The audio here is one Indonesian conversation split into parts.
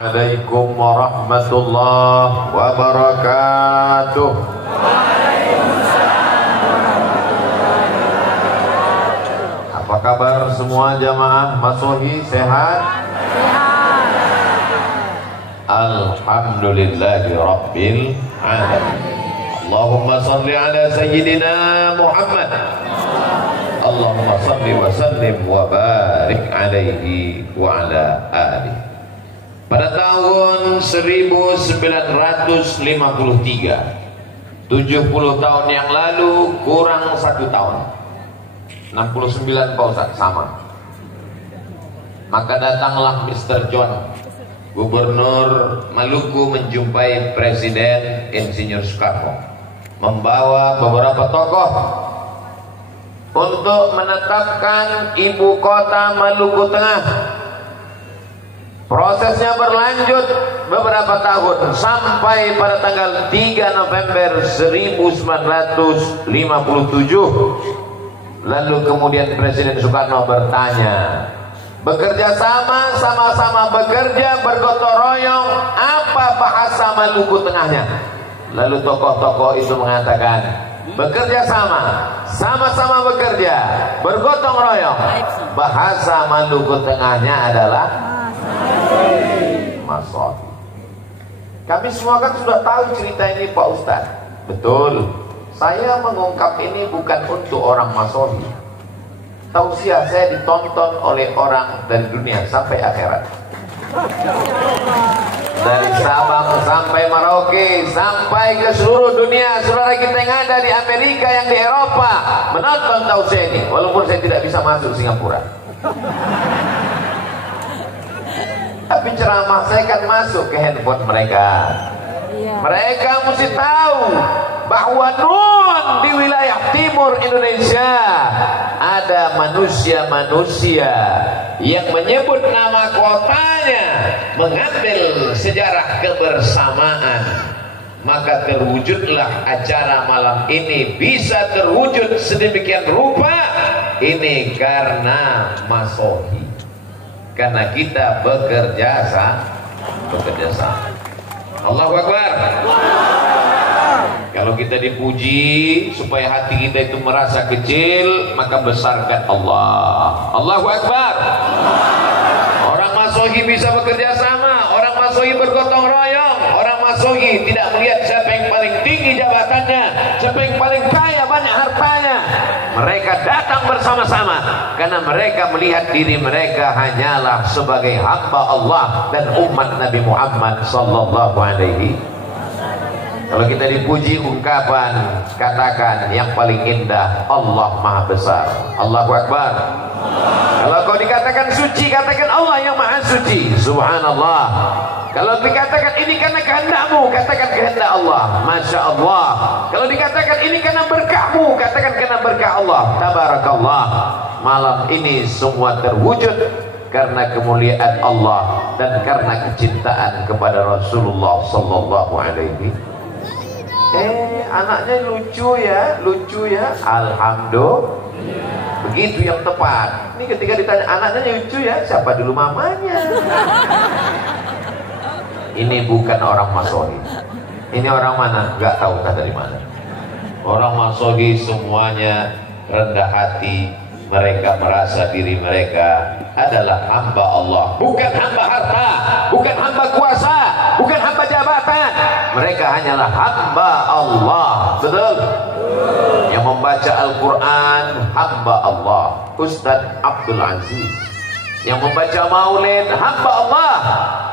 Assalamualaikum warahmatullahi wabarakatuh. Apa kabar semua jamaah Masohi, sehat? Alhamdulillahi rabbil alamin. Allahumma salli ala sayyidina Muhammad. Allahumma salli wa sallim wa barik alaihi wa ala alihi. Pada tahun 1953, 70 tahun yang lalu kurang 1 tahun, 69 Pak Ustaz, sama. Maka datanglah Mr. John, Gubernur Maluku, menjumpai Presiden Insinyur Soekarno, membawa beberapa tokoh untuk menetapkan ibu kota Maluku Tengah. Prosesnya berlanjut beberapa tahun sampai pada tanggal 3 November 1957. Lalu kemudian Presiden Soekarno bertanya, bekerja sama-sama bekerja, bergotong royong, apa bahasa Maluku Tengahnya? Lalu tokoh-tokoh itu mengatakan, bekerja sama-sama bekerja, bergotong royong, bahasa Maluku Tengahnya adalah Masohi. Kami semua kan sudah tahu cerita ini Pak Ustaz. Betul. Saya mengungkap ini bukan untuk orang Masohi. Tausiah saya ditonton oleh orang dari dunia sampai akhirat. Dari Sabang sampai Merauke, sampai ke seluruh dunia. Saudara kita yang ada di Amerika, yang di Eropa menonton tausiah ini, walaupun saya tidak bisa masuk Singapura. Tapi ceramah saya kan masuk ke handphone mereka. Mereka mesti tahu bahwa nun di wilayah timur Indonesia ada manusia-manusia yang menyebut nama kotanya, mengambil sejarah kebersamaan. Maka terwujudlah acara malam ini, bisa terwujud sedemikian rupa. Ini karena Masohi, karena kita bekerja sama. Allahu Akbar. Kalau kita dipuji supaya hati kita itu merasa kecil, maka besarkan Allah. Allahu Akbar. Orang Masohi bisa bekerja sama, orang Masohi bergotong royong, orang Masohi tidak melihat siapa yang paling tinggi jabatannya, siapa yang paling kaya banyak hartanya. Mereka datang bersama-sama karena mereka melihat diri mereka hanyalah sebagai hamba Allah dan umat Nabi Muhammad sallallahu alaihi. Kalau kita dipuji, ungkapan, katakan yang paling indah, Allah Maha Besar. Allahu Akbar. Kalau kau dikatakan suci, katakan Allah yang Maha Suci. Subhanallah. Kalau dikatakan ini karena kehendakmu, katakan kehendak Allah. Masya Allah. Kalau dikatakan ini karena berkahmu, katakan karena berkah Allah. Tabarakallah. Malam ini semua terwujud karena kemuliaan Allah dan karena kecintaan kepada Rasulullah sallallahu alaihi. Anaknya lucu ya. Alhamdulillah. Begitu yang tepat. Ini ketika ditanya anaknya lucu ya, siapa dulu mamanya? Ini bukan orang Masohi. Ini orang mana? Gak tahu dari mana. Orang Masohi semuanya rendah hati. Mereka merasa diri mereka adalah hamba Allah, bukan hamba harta, bukan hamba kuasa, bukan hamba jabatan. Mereka hanyalah hamba Allah. Betul? Yang membaca Al-Quran hamba Allah, Ustadz Abdul Aziz. Yang membaca Maulid hamba Allah,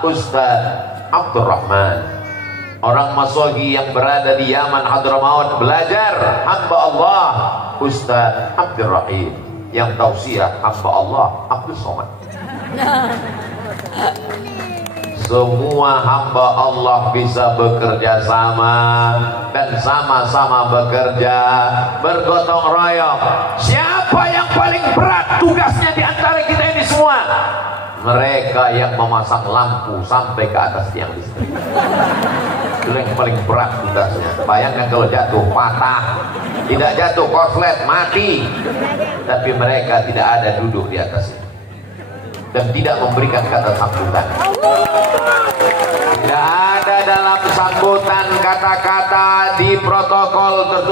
Ustadz Abdul Rahman. Orang Masohi yang berada di Yaman Hadramaut belajar hamba Allah, Ustadz Abdul Rahim. Yang tausiah hamba Allah, Abdul Somad. Semua hamba Allah bisa bekerja sama dan sama-sama bekerja, bergotong royong. Siapa yang paling berat tugasnya di antara kita ini semua? Mereka yang memasang lampu sampai ke atas tiang listrik. Itu yang paling berat tugasnya. Bayangkan kalau jatuh patah, tidak jatuh korslet mati, tapi mereka tidak ada duduk di atasnya dan tidak memberikan kata sambutan.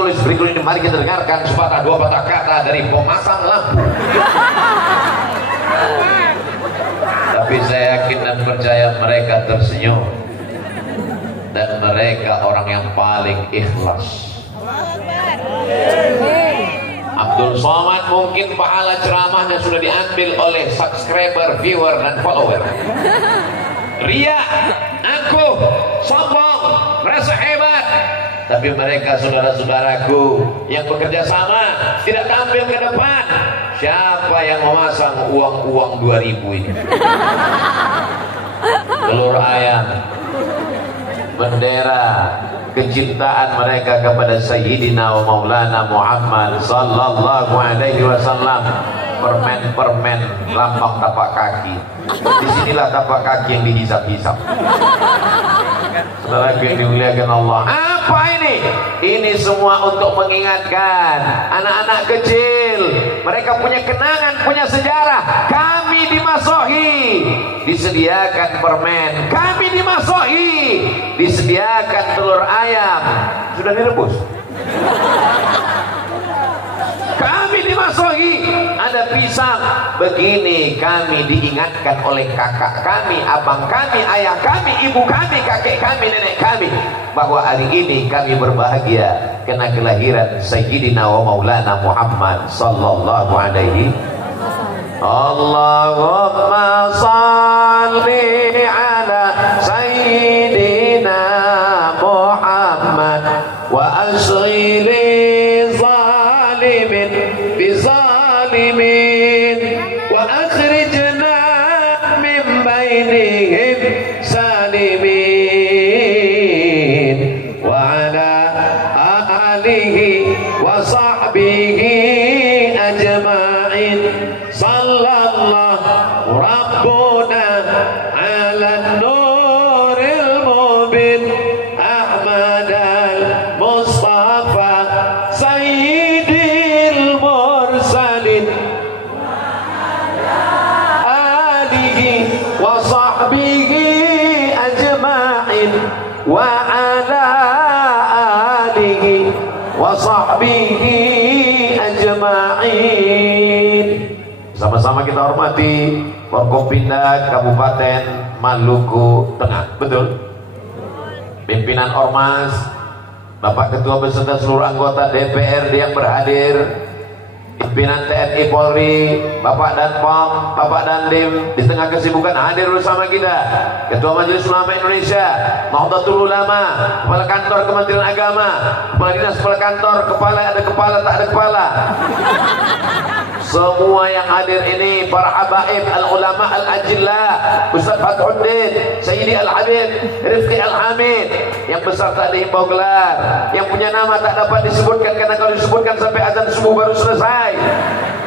menulis berikut ini. Mari kita dengarkan sepatah dua patah kata dari pemasang lampu. Tapi saya yakin dan percaya mereka tersenyum, dan mereka orang yang paling ikhlas. Abdul Somad mungkin pahala ceramahnya sudah diambil oleh subscriber, viewer, dan follower. Ria, angkuh, sombong, merasa hebat. Tapi mereka saudara-saudaraku yang bekerja sama tidak tampil ke depan. Siapa yang memasang uang-uang 2000 ini? Telur ayam, bendera kecintaan mereka kepada Sayyidina wa Maulana Muhammad sallallahu alaihi wasallam. Permen-permen lambang tapak kaki. Disinilah tapak kaki yang dihisap-hisap. Saudara yang dimuliakan Allah, apa ini? Ini semua untuk mengingatkan anak-anak kecil. Mereka punya kenangan, punya sejarah. Kami di Masohi disediakan permen, kami di Masohi disediakan telur ayam sudah direbus. Kami di Masohi ada pisang. Begini kami diingatkan oleh kakak kami, abang kami, ayah kami, ibu kami, kakek kami, nenek kami, bahwa hari ini kami berbahagia karena kelahiran Sayyidina wa Maulana Muhammad sallallahu alaihi. Allahumma salli ala Sayyidina Muhammad wa asghiri bizalimin wa akhrijna min bainihim salimin wa ala alihi wa sahbihi ajma'in. Sallallahu rabbuna ala nuril mubin Ahmad al-Mustafa Sayyidil Mursalin alihi wa sahbihi ajma'in wa ala alihi wa sahbihi ajma'in. Sama-sama kita hormati Forkopimda Kabupaten Maluku Tengah. Betul? Pimpinan Ormas, Bapak Ketua beserta seluruh anggota DPRD yang berhadir, pimpinan TNI Polri, Bapak Danpom, Bapak Dandim, di tengah kesibukan hadir bersama kita. Ketua Majelis Ulama Indonesia, Nahdlatul Ulama, Kepala Kantor Kementerian Agama, Kepala Dinas, Kepala Kantor, Kepala ada kepala, tak ada kepala. Semua yang hadir ini, para habaib al-ulama al-ajillah, Ustaz Fathuddin, Sayyidi al-Habib, Rifqi al-Hamid, yang besar tak dihimbau gelar, yang punya nama tak dapat disebutkan karena kalau disebutkan sampai azan subuh baru selesai.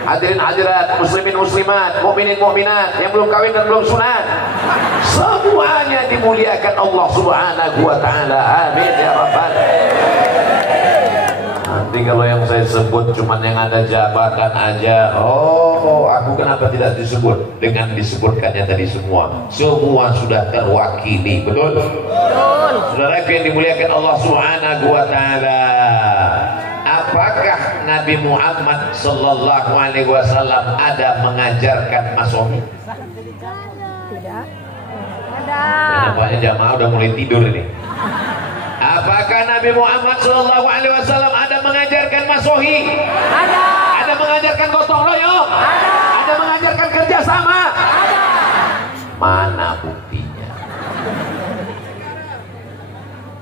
Hadirin hadirat, muslimin muslimat, mukminin mukminat, yang belum kawin dan belum sunat, semuanya dimuliakan Allah Subhanahu wa taala. Amin ya rabbal alamin. Nanti kalau yang saya sebut cuman yang ada jabatan aja, oh aku kenapa tidak disebut? Dengan disebutkannya tadi semua sudah terwakili. Betul? Betul. Saudara yang dimuliakan Allah Subhanahu wa taala, apakah Nabi Muhammad sallallahu alaihi wasallam ada mengajarkan masohi? Tidak. Ada. Nampaknya jamaah udah mulai tidur ini. Apakah Nabi Muhammad sallallahu alaihi wasallam ada mengajarkan masohi? Ada. Ada mengajarkan gotong royong? Ada. Ada mengajarkan kerjasama? Ada. Mana buktinya?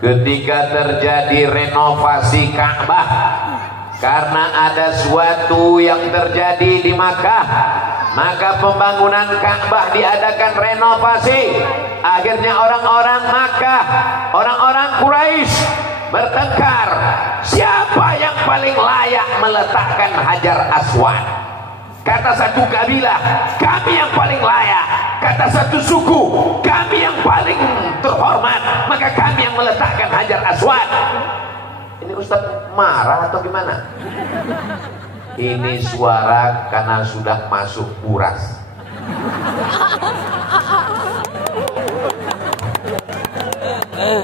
Ketika terjadi renovasi Ka'bah, karena ada suatu yang terjadi di Makkah, maka pembangunan Ka'bah diadakan renovasi. Akhirnya orang-orang Makkah, orang-orang Quraisy bertengkar, siapa yang paling layak meletakkan Hajar Aswad. Kata satu kabilah, kami yang paling layak. Kata satu suku, kami yang paling terhormat, maka kami yang meletakkan Hajar Aswad. Ini Ustaz marah atau gimana? Ini suara karena sudah masuk uras.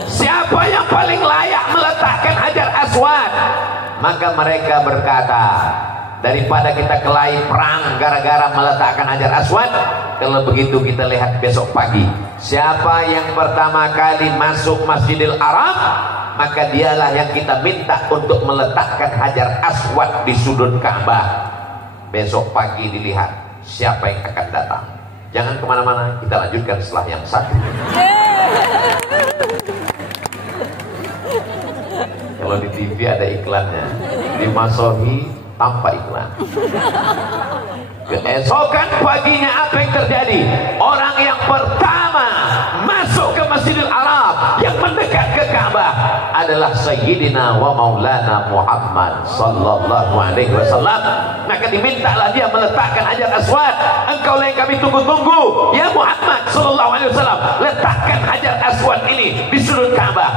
Siapa yang paling layak meletakkan Hajar Aswad? Maka mereka berkata, daripada kita kelahi perang gara-gara meletakkan Hajar Aswad, kalau begitu kita lihat besok pagi siapa yang pertama kali masuk Masjidil Haram, maka dialah yang kita minta untuk meletakkan Hajar Aswad di sudut Ka'bah. Besok pagi dilihat siapa yang akan datang. Jangan kemana-mana, kita lanjutkan setelah yang satu. Kalau di TV ada iklannya, di Masohi tanpa iklan. Keesokan paginya apa yang terjadi? Orang yang pertama masuk ke Masjidil Haram, yang mendekat ke Ka'bah adalah Sayyidina wa Maulana Muhammad sallallahu alaihi wasallam. Maka dimintalah dia meletakkan Hajar Aswad. Engkau yang kami tunggu-tunggu, ya Muhammad sallallahu alaihi wasallam, letakkan Hajar Aswad ini di sudut Ka'bah.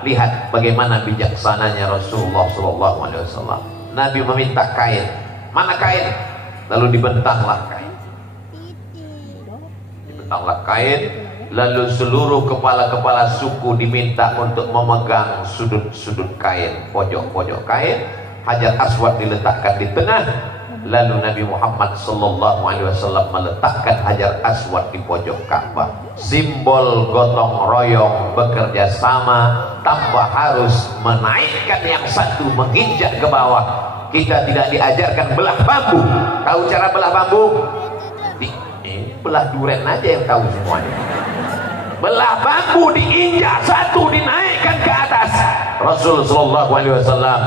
Lihat bagaimana bijaksananya Rasulullah sallallahu alaihi wasallam. Nabi meminta kain. Mana kain? Lalu dibentanglah kain. Dibentanglah kain. Lalu seluruh kepala-kepala suku diminta untuk memegang sudut-sudut kain, pojok-pojok kain. Hajar Aswad diletakkan di tengah. Lalu Nabi Muhammad sallallahu alaihi wasallam meletakkan Hajar Aswad di pojok Ka'bah. Simbol gotong royong, bekerja sama, tanpa harus menaikkan yang satu menginjak ke bawah. Kita tidak diajarkan belah bambu. Tahu cara belah bambu? Belah duren aja yang tahu semuanya. Belah bambu diinjak satu, dinaikkan ke atas. Rasul sallallahu alaihi wasallam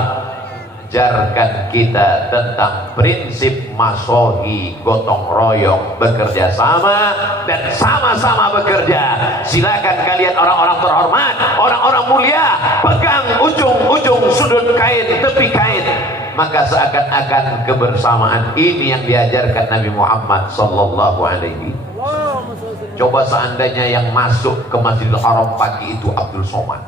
ajarkan kita tentang prinsip masohi, gotong royong, bekerja sama dan sama-sama bekerja. Silakan kalian orang-orang terhormat, orang-orang mulia, pegang ujung-ujung sudut kain, tepi kain. Maka seakan-akan kebersamaan ini yang diajarkan Nabi Muhammad sallallahu alaihi. Coba seandainya yang masuk ke Masjidil Haram pagi itu Abdul Somad.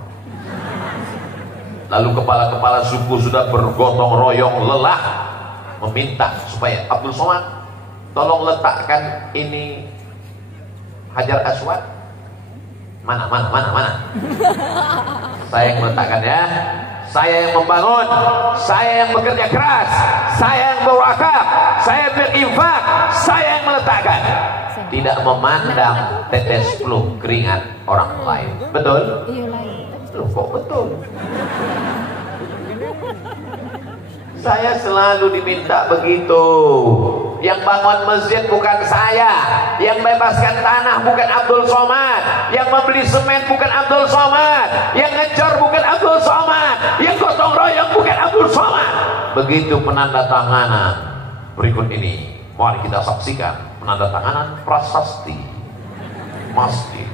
Lalu kepala-kepala suku sudah bergotong royong lelah meminta supaya Abdul Somad tolong letakkan ini Hajar Aswad. Mana? Saya yang meletakkan ya. Saya yang membangun, saya yang bekerja keras, saya yang berakal, saya berinfak, saya yang meletakkan. Tidak memandang tetes flu keringat orang lain. Betul? Loh, kok betul? Saya selalu diminta begitu. Yang bangun masjid bukan saya, yang bebaskan tanah bukan Abdul Somad, yang membeli semen bukan Abdul Somad, yang ngecor bukan Abdul Somad, yang gotong royong bukan Abdul Somad. Begitu penandatanganan berikut ini, mari kita saksikan penandatanganan prasasti masjid.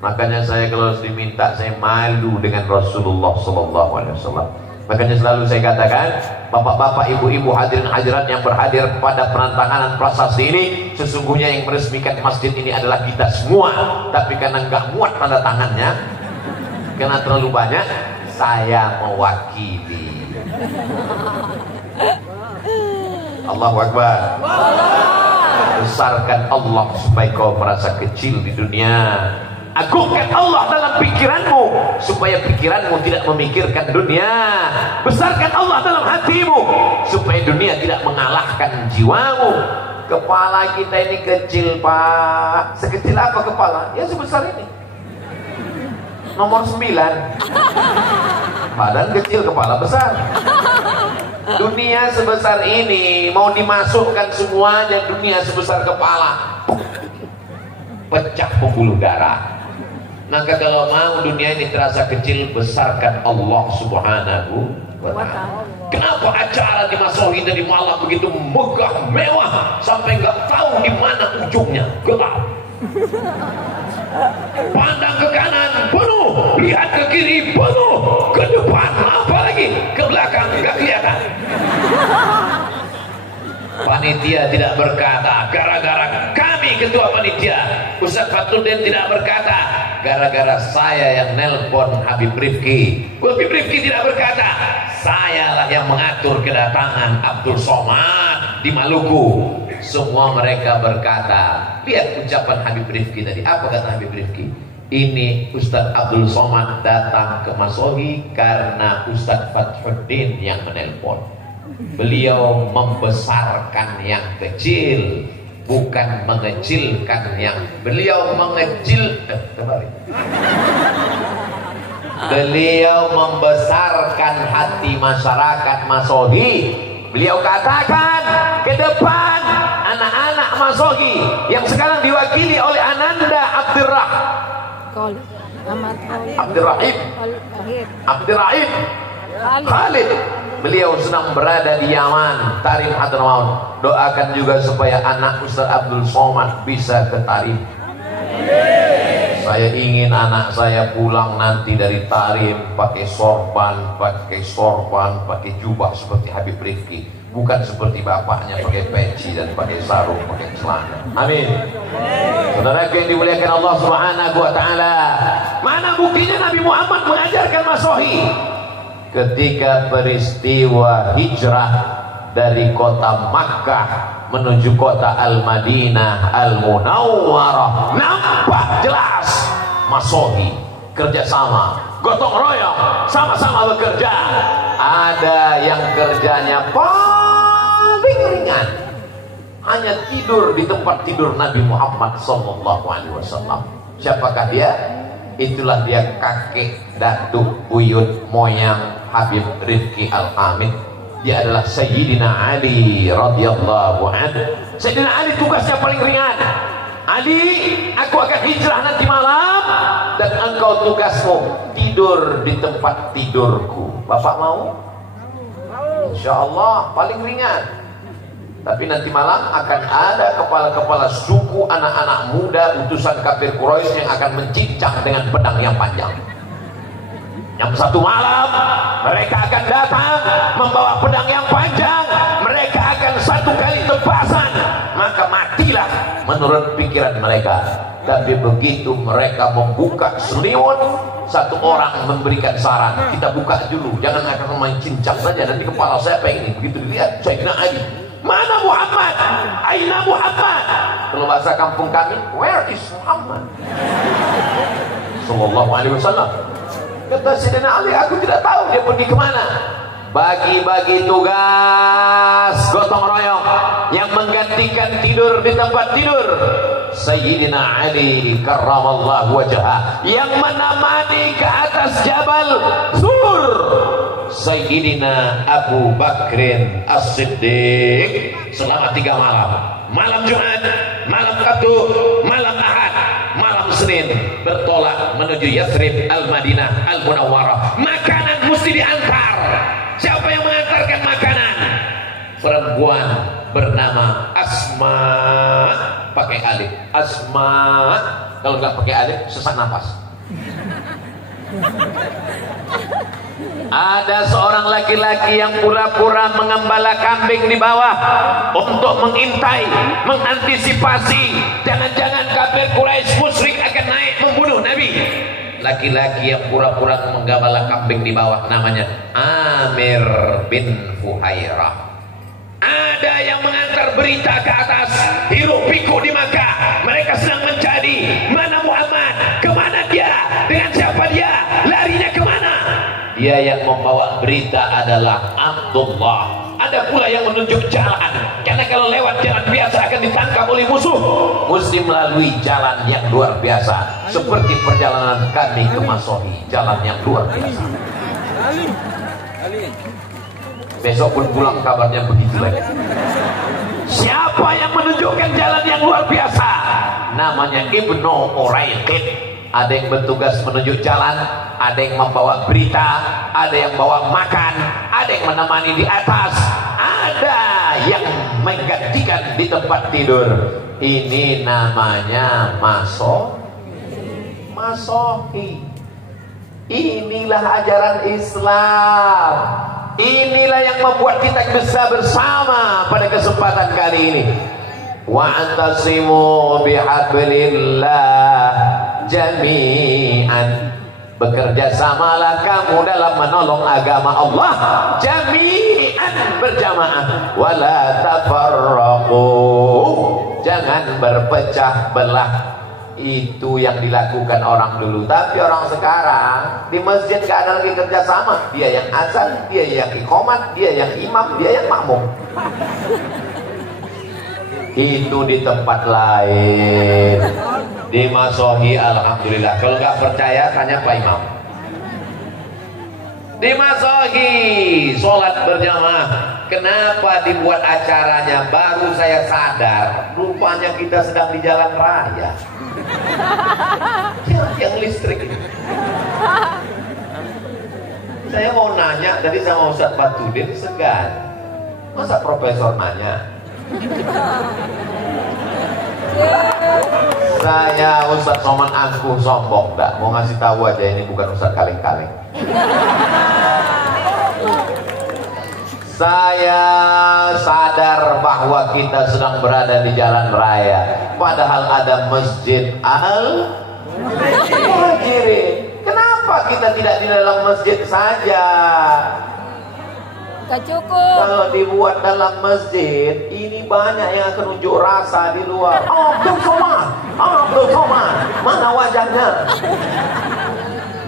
Makanya saya kalau diminta, saya malu dengan Rasulullah sallallahu alaihi wasallam. Makanya selalu saya katakan, bapak-bapak, ibu-ibu, hadirin hadirat yang berhadir pada penandatanganan prasasti ini, sesungguhnya yang meresmikan masjid ini adalah kita semua. Tapi karena nggak muat tanda tangannya, karena terlalu banyak, saya mewakili. Allahu Akbar. Besarkan Allah supaya kau merasa kecil di dunia. Agungkan Allah dalam pikiranmu supaya pikiranmu tidak memikirkan dunia. Besarkan Allah dalam hatimu supaya dunia tidak mengalahkan jiwamu. Kepala kita ini kecil, Pak. Sekecil apa kepala? Ya sebesar ini. Nomor 9. Badan kecil, kepala besar. Dunia sebesar ini mau dimasukkan semuanya, dunia sebesar kepala, pecah pembuluh darah. Maka kalau mau dunia ini terasa kecil, besarkan Allah subhanahu wa ta'ala. Kenapa acara di Masohi dari malam begitu megah mewah sampai nggak tahu di mana ujungnya? Gelap. Pandang ke kanan penuh, lihat ke kiri penuh, ke depan apalagi ke belakang nggak kelihatan. Panitia tidak berkata gara-gara kami, ketua panitia Ustaz Fatruddin tidak berkata gara-gara saya yang nelpon Habib Rifki. Habib Rifki tidak berkata sayalah yang mengatur kedatangan Abdul Somad di Maluku. Semua mereka berkata, lihat ucapan Habib Rifki tadi. Apa kata Habib Rifki? Ini Ustadz Abdul Somad datang ke Masohi karena Ustadz Fathuddin yang menelpon. Beliau membesarkan yang kecil, bukan mengecilkan yang. Beliau Beliau membesarkan hati masyarakat Masohi. Beliau katakan ke depan anak-anak Masohi yang sekarang diwakili oleh Ananda Abdurrahim Khalid. Beliau sedang berada di Yaman, Tarim Hadramaut. Doakan juga supaya anak Ustaz Abdul Somad bisa ke Tarim. Saya ingin anak saya pulang nanti dari Tarim pakai sorban, pakai jubah seperti Habib Rifki, bukan seperti bapaknya pakai peci dan pakai sarung, pakai celana. Amin. Saudara yang dimuliakan Allah Subhanahu wa taala, mana buktinya Nabi Muhammad mengajarkan Masohi? Ketika peristiwa hijrah dari kota Makkah menuju kota Al-Madinah Al-Munawwarah, nampak jelas Masohi kerjasama, gotong royong, sama-sama bekerja. Ada yang kerjanya paling ringan, hanya tidur di tempat tidur Nabi Muhammad SAW. Siapakah dia? Itulah dia kakek datuk buyut moyang Habib Rifki Al-Hamid. Dia adalah Sayyidina Ali radhiyallahu anhu. Sayyidina Ali tugasnya paling ringan. Ali, aku akan hijrah nanti malam dan engkau tugasmu tidur di tempat tidurku. Bapak mau? Insya Allah paling ringan. Tapi nanti malam akan ada kepala-kepala suku anak-anak muda utusan kafir Quraisy yang akan mencincang dengan pedang yang panjang. Yang satu malam mereka akan datang membawa pedang yang panjang. Mereka akan satu kali tebasan, maka matilah menurut pikiran mereka. Tapi begitu mereka membuka selimut, satu orang memberikan saran, kita buka dulu, jangan akan main cincang saja, nanti kepala siapa ini. Begitu dilihat Sayyidina Ali, mana Muhammad? Aina Muhammad? Kalau bahasa kampung kami, where is Muhammad? Sallallahu alaihi wasallam. Kata Sayyidina Ali, aku tidak tahu dia pergi kemana. Bagi-bagi tugas gotong royong yang menggantikan tidur di tempat tidur Sayyidina Ali karramallahu wajhah, yang menemani ke atas Jabal Sur Sayyidina Abu Bakrin As-Siddiq selama 3 malam. Malam Jumat, malam Sabtu, malam Ahad, malam Senin bertolak menuju Yathrib Al-Madinah Al-Munawwarah. Makanan mesti diantar. Siapa yang mengantarkan makanan? Perempuan bernama Asma, pakai alif. Asma, kalau nggak pakai alif sesak napas. Ada seorang laki-laki yang pura-pura mengembala kambing di bawah untuk mengintai, mengantisipasi jangan-jangan kafir Quraisy musyrik akan naik membunuh Nabi. Laki-laki yang pura-pura menggembala kambing di bawah namanya Amir bin Fuhairah. Ada yang mengantar berita ke atas, hiruk pikuk di Makkah. Mereka sedang mencari mana Muhammad, kemana dia, dengan siapa dia, larinya kemana. Dia yang membawa berita adalah Abdullah. Ada pula yang menunjuk jalan, karena kalau lewat jalan biasa akan ditangkap oleh musuh. Mesti melalui jalan yang luar biasa, seperti perjalanan kami ke Masohi, jalan yang luar biasa. Besok pun pulang kabarnya begitu lagi. Siapa yang menunjukkan jalan yang luar biasa? Namanya Ibnu Uraiqid. Ada yang bertugas menunjuk jalan, ada yang membawa berita, ada yang bawa makan, ada yang menemani di atas, ada yang menggantikan di tempat tidur. Ini namanya Masohi. Inilah ajaran Islam. Inilah yang membuat kita bisa bersama pada kesempatan kali ini. Wa'tasimu bihablillah jami'an. Bekerja samalah kamu dalam menolong agama Allah jami'an, berjamaah. Wala tafarraqu, jangan berpecah belah. Itu yang dilakukan orang dulu. Tapi orang sekarang di masjid gak ada lagi kerjasama. Dia yang azan, dia yang iqamat, dia yang imam, dia yang makmum. Itu di tempat lain. Di Masohi alhamdulillah. Kalau nggak percaya tanya Pak Imam. Di Masohi sholat berjamaah. Kenapa dibuat acaranya? Baru saya sadar, rupanya kita sedang di jalan raya. Yang listrik ini. Saya mau nanya tadi sama Ustadz Batudin, segan. Masa profesor nanya? Saya Ustadz Somad angkuh sombong enggak? Mau ngasih tahu aja ini bukan Ustadz kaleng-kaleng. Saya sadar bahwa kita sedang berada di jalan raya. Padahal ada Masjid Al-Muhajirin. Kenapa kita tidak di dalam masjid saja? Gak cukup. Kalau dibuat dalam masjid, ini banyak yang akan unjuk rasa di luar. Abdul Somad, mana wajahnya?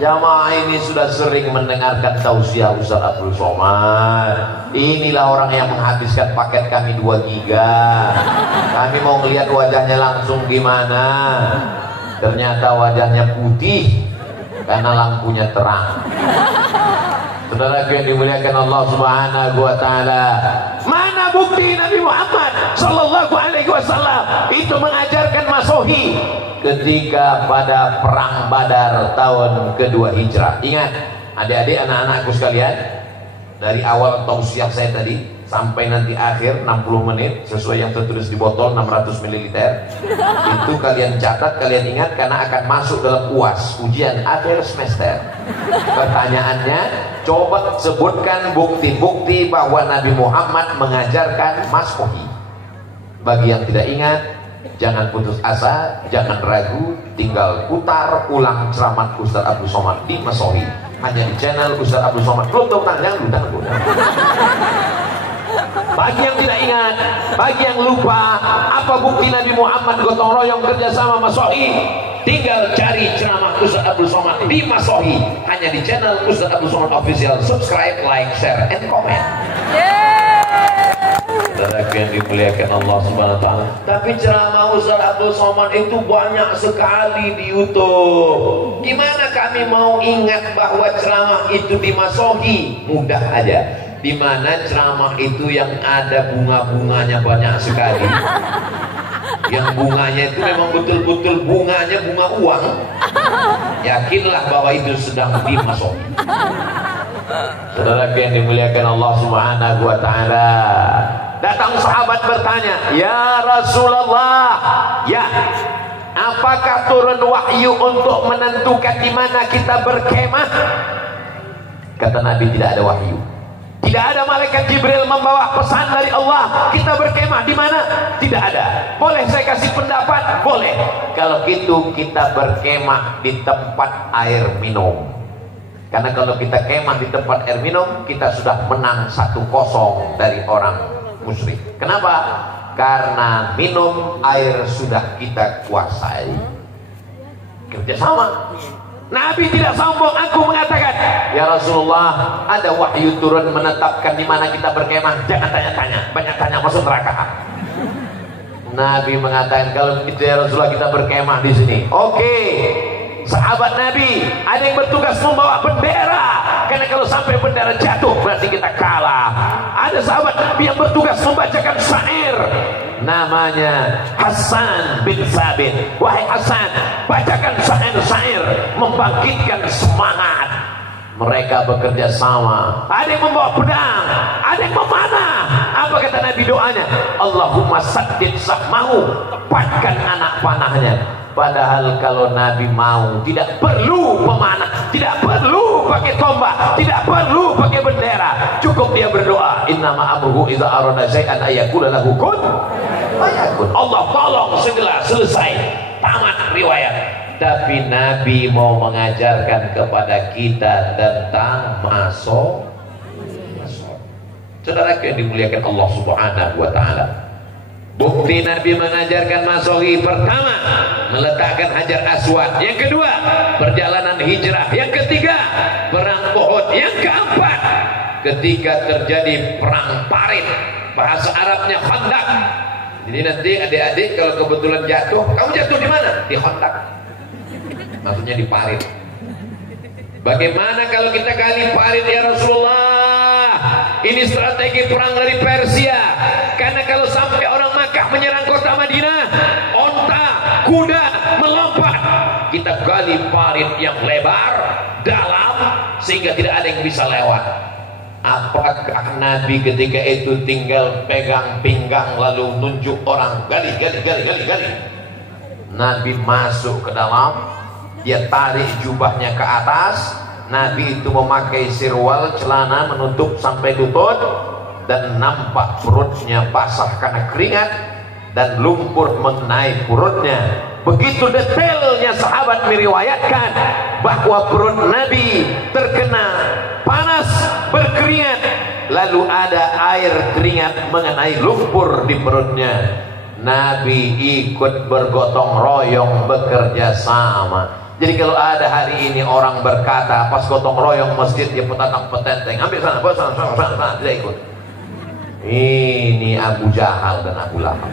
Jamaah ini sudah sering mendengarkan tausiah Ustaz Abdul Somad. Inilah orang yang menghabiskan paket kami 2 giga. Kami mau melihat wajahnya langsung gimana. Ternyata wajahnya putih karena lampunya terang. Saudara yang dimuliakan Allah Subhanahu wa taala, mana bukti Nabi Muhammad sallallahu alaihi wasallam itu mengajarkan masohi ketika pada perang Badar tahun kedua Hijrah. Ingat, adik-adik, anak-anakku sekalian, dari awal tausiah saya tadi sampai nanti akhir 60 menit sesuai yang tertulis di botol 600 ml. Itu kalian catat, kalian ingat, karena akan masuk dalam UAS, ujian akhir semester. Pertanyaannya, coba sebutkan bukti-bukti bahwa Nabi Muhammad mengajarkan masohi. Bagi yang tidak ingat, jangan putus asa, jangan ragu, tinggal putar ulang ceramah Ustaz Abdul Somad di Masohi, hanya di channel Ustaz Abdul Somad. Belum tahu tanya, belum. Bagi yang tidak ingat, bagi yang lupa apa bukti Nabi Muhammad gotong royong kerjasama Masohi, tinggal cari ceramah Ustaz Abdul Somad di Masohi, hanya di channel Ustaz Abdul Somad Official. Subscribe, like, share, and comment. Saudara yang dimuliakan Allah Subhanahu wa taala. Tapi ceramah Ustaz Abdul Somad itu banyak sekali di YouTube. Gimana kami mau ingat bahwa ceramah itu di Masohi? Mudah aja. Di mana ceramah itu yang ada bunga-bunganya banyak sekali. Yang bunganya itu memang betul-betul bunganya bunga uang. Yakinlah bahwa itu sedang di Masohi. Saudara yang dimuliakan Allah Subhanahu wa taala. Datang sahabat bertanya, "Ya Rasulullah, ya, apakah turun wahyu untuk menentukan di mana kita berkemah?" Kata Nabi, tidak ada wahyu. Tidak ada malaikat Jibril membawa pesan dari Allah, kita berkemah di mana? Tidak ada. Boleh saya kasih pendapat? Boleh. Kalau gitu kita berkemah di tempat air minum. Karena kalau kita kemah di tempat air minum, kita sudah menang 1-0 dari orang musyrik. Kenapa? Karena minum air sudah kita kuasai. Kerjasama. Nabi tidak sombong. Aku mengatakan, "Ya Rasulullah, ada wahyu turun menetapkan di mana kita berkemah. Jangan tanya-tanya, banyak tanya masuk neraka." Nabi mengatakan, "Kalau begitu ya Rasulullah, kita berkemah di sini." Oke. Sahabat Nabi ada yang bertugas membawa bendera, karena kalau sampai bendera jatuh berarti kita kalah. Ada sahabat Nabi yang bertugas membacakan syair, namanya Hasan bin Sabit. "Wahai Hasan, bacakan syair-syair membangkitkan semangat." Mereka bekerja sama. Ada yang membawa pedang, ada yang memanah. Apa kata Nabi doanya? "Allahumma saddid sahmahu," tepatkan anak panahnya. Padahal kalau Nabi mau, tidak perlu pemanah, tidak perlu pakai tombak, tidak perlu pakai bendera. Cukup dia berdoa, "Innama amruhu idza arada syai'an ayyaqula lahu kun fayakun." Allah tolong segera selesai, tamat riwayat. Tapi Nabi mau mengajarkan kepada kita tentang masohi. Saudara yang dimuliakan Allah Subhanahu wa taala. Bukti Nabi mengajarkan masohi: pertama, meletakkan hajar aswad; yang kedua, perjalanan hijrah; yang ketiga, perang Uhud; yang keempat, ketika terjadi perang Parit, bahasa Arabnya Khandaq. Jadi nanti adik-adik kalau kebetulan jatuh, kamu jatuh di mana? Di Khandaq. Maksudnya di Parit. Bagaimana kalau kita gali Parit ya Rasulullah? Ini strategi perang dari Persia. Karena kalau sampai orang Makkah menyerang kota Madinah, onta, kuda melompat. Kita gali parit yang lebar, dalam, sehingga tidak ada yang bisa lewat. Apakah Nabi ketika itu tinggal pegang pinggang lalu nunjuk orang, gali. Nabi masuk ke dalam, dia tarik jubahnya ke atas. Nabi itu memakai sirwal, celana menutup sampai lutut, dan nampak perutnya basah karena keringat dan lumpur mengenai perutnya. Begitu detailnya sahabat meriwayatkan bahwa perut Nabi terkena panas, berkeringat, lalu ada air keringat mengenai lumpur di perutnya. Nabi ikut bergotong royong, bekerja sama. Jadi kalau ada hari ini orang berkata pas gotong royong masjid dia petatang petenteng, ambil sana, bawa sana, tidak ikut. Ini Abu Jahal dan Abu Lahab.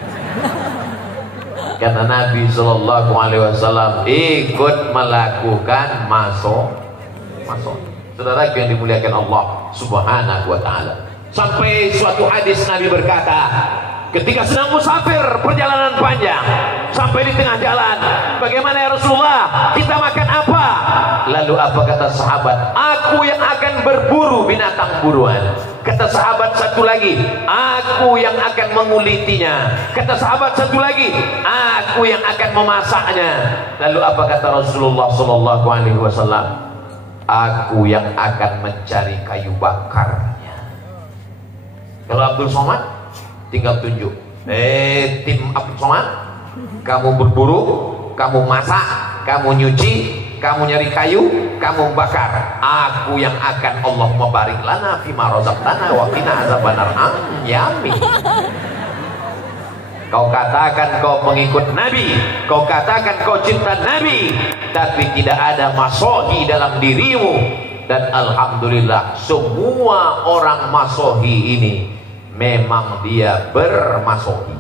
Karena Nabi Shallallahu Alaihi Wasallam ikut melakukan masuk. Saudara yang dimuliakan Allah Subhanahu Wa Taala. Sampai suatu hadis Nabi berkata, ketika sedang musafir perjalanan panjang, sampai di tengah jalan, bagaimana ya Rasulullah, kita makan apa? Lalu apa kata sahabat? Aku yang akan berburu binatang buruan. Kata sahabat satu lagi, aku yang akan mengulitinya. Kata sahabat satu lagi, aku yang akan memasaknya. Lalu apa kata Rasulullah Sallallahu Alaihi Wasallam? Aku yang akan mencari kayu bakarnya. Kalau Abdul Somad tinggal tunjuk, tim Abdul Somad, kamu berburu, kamu masak, kamu nyuci, kamu nyari kayu, kamu bakar. Aku yang akan Allahumma barik lana fima razaqtana wa qina azabannar. Yami. Kau katakan kau pengikut Nabi, kau katakan kau cinta Nabi, tapi tidak ada masohi dalam dirimu. Dan alhamdulillah semua orang masohi ini memang dia bermasohi,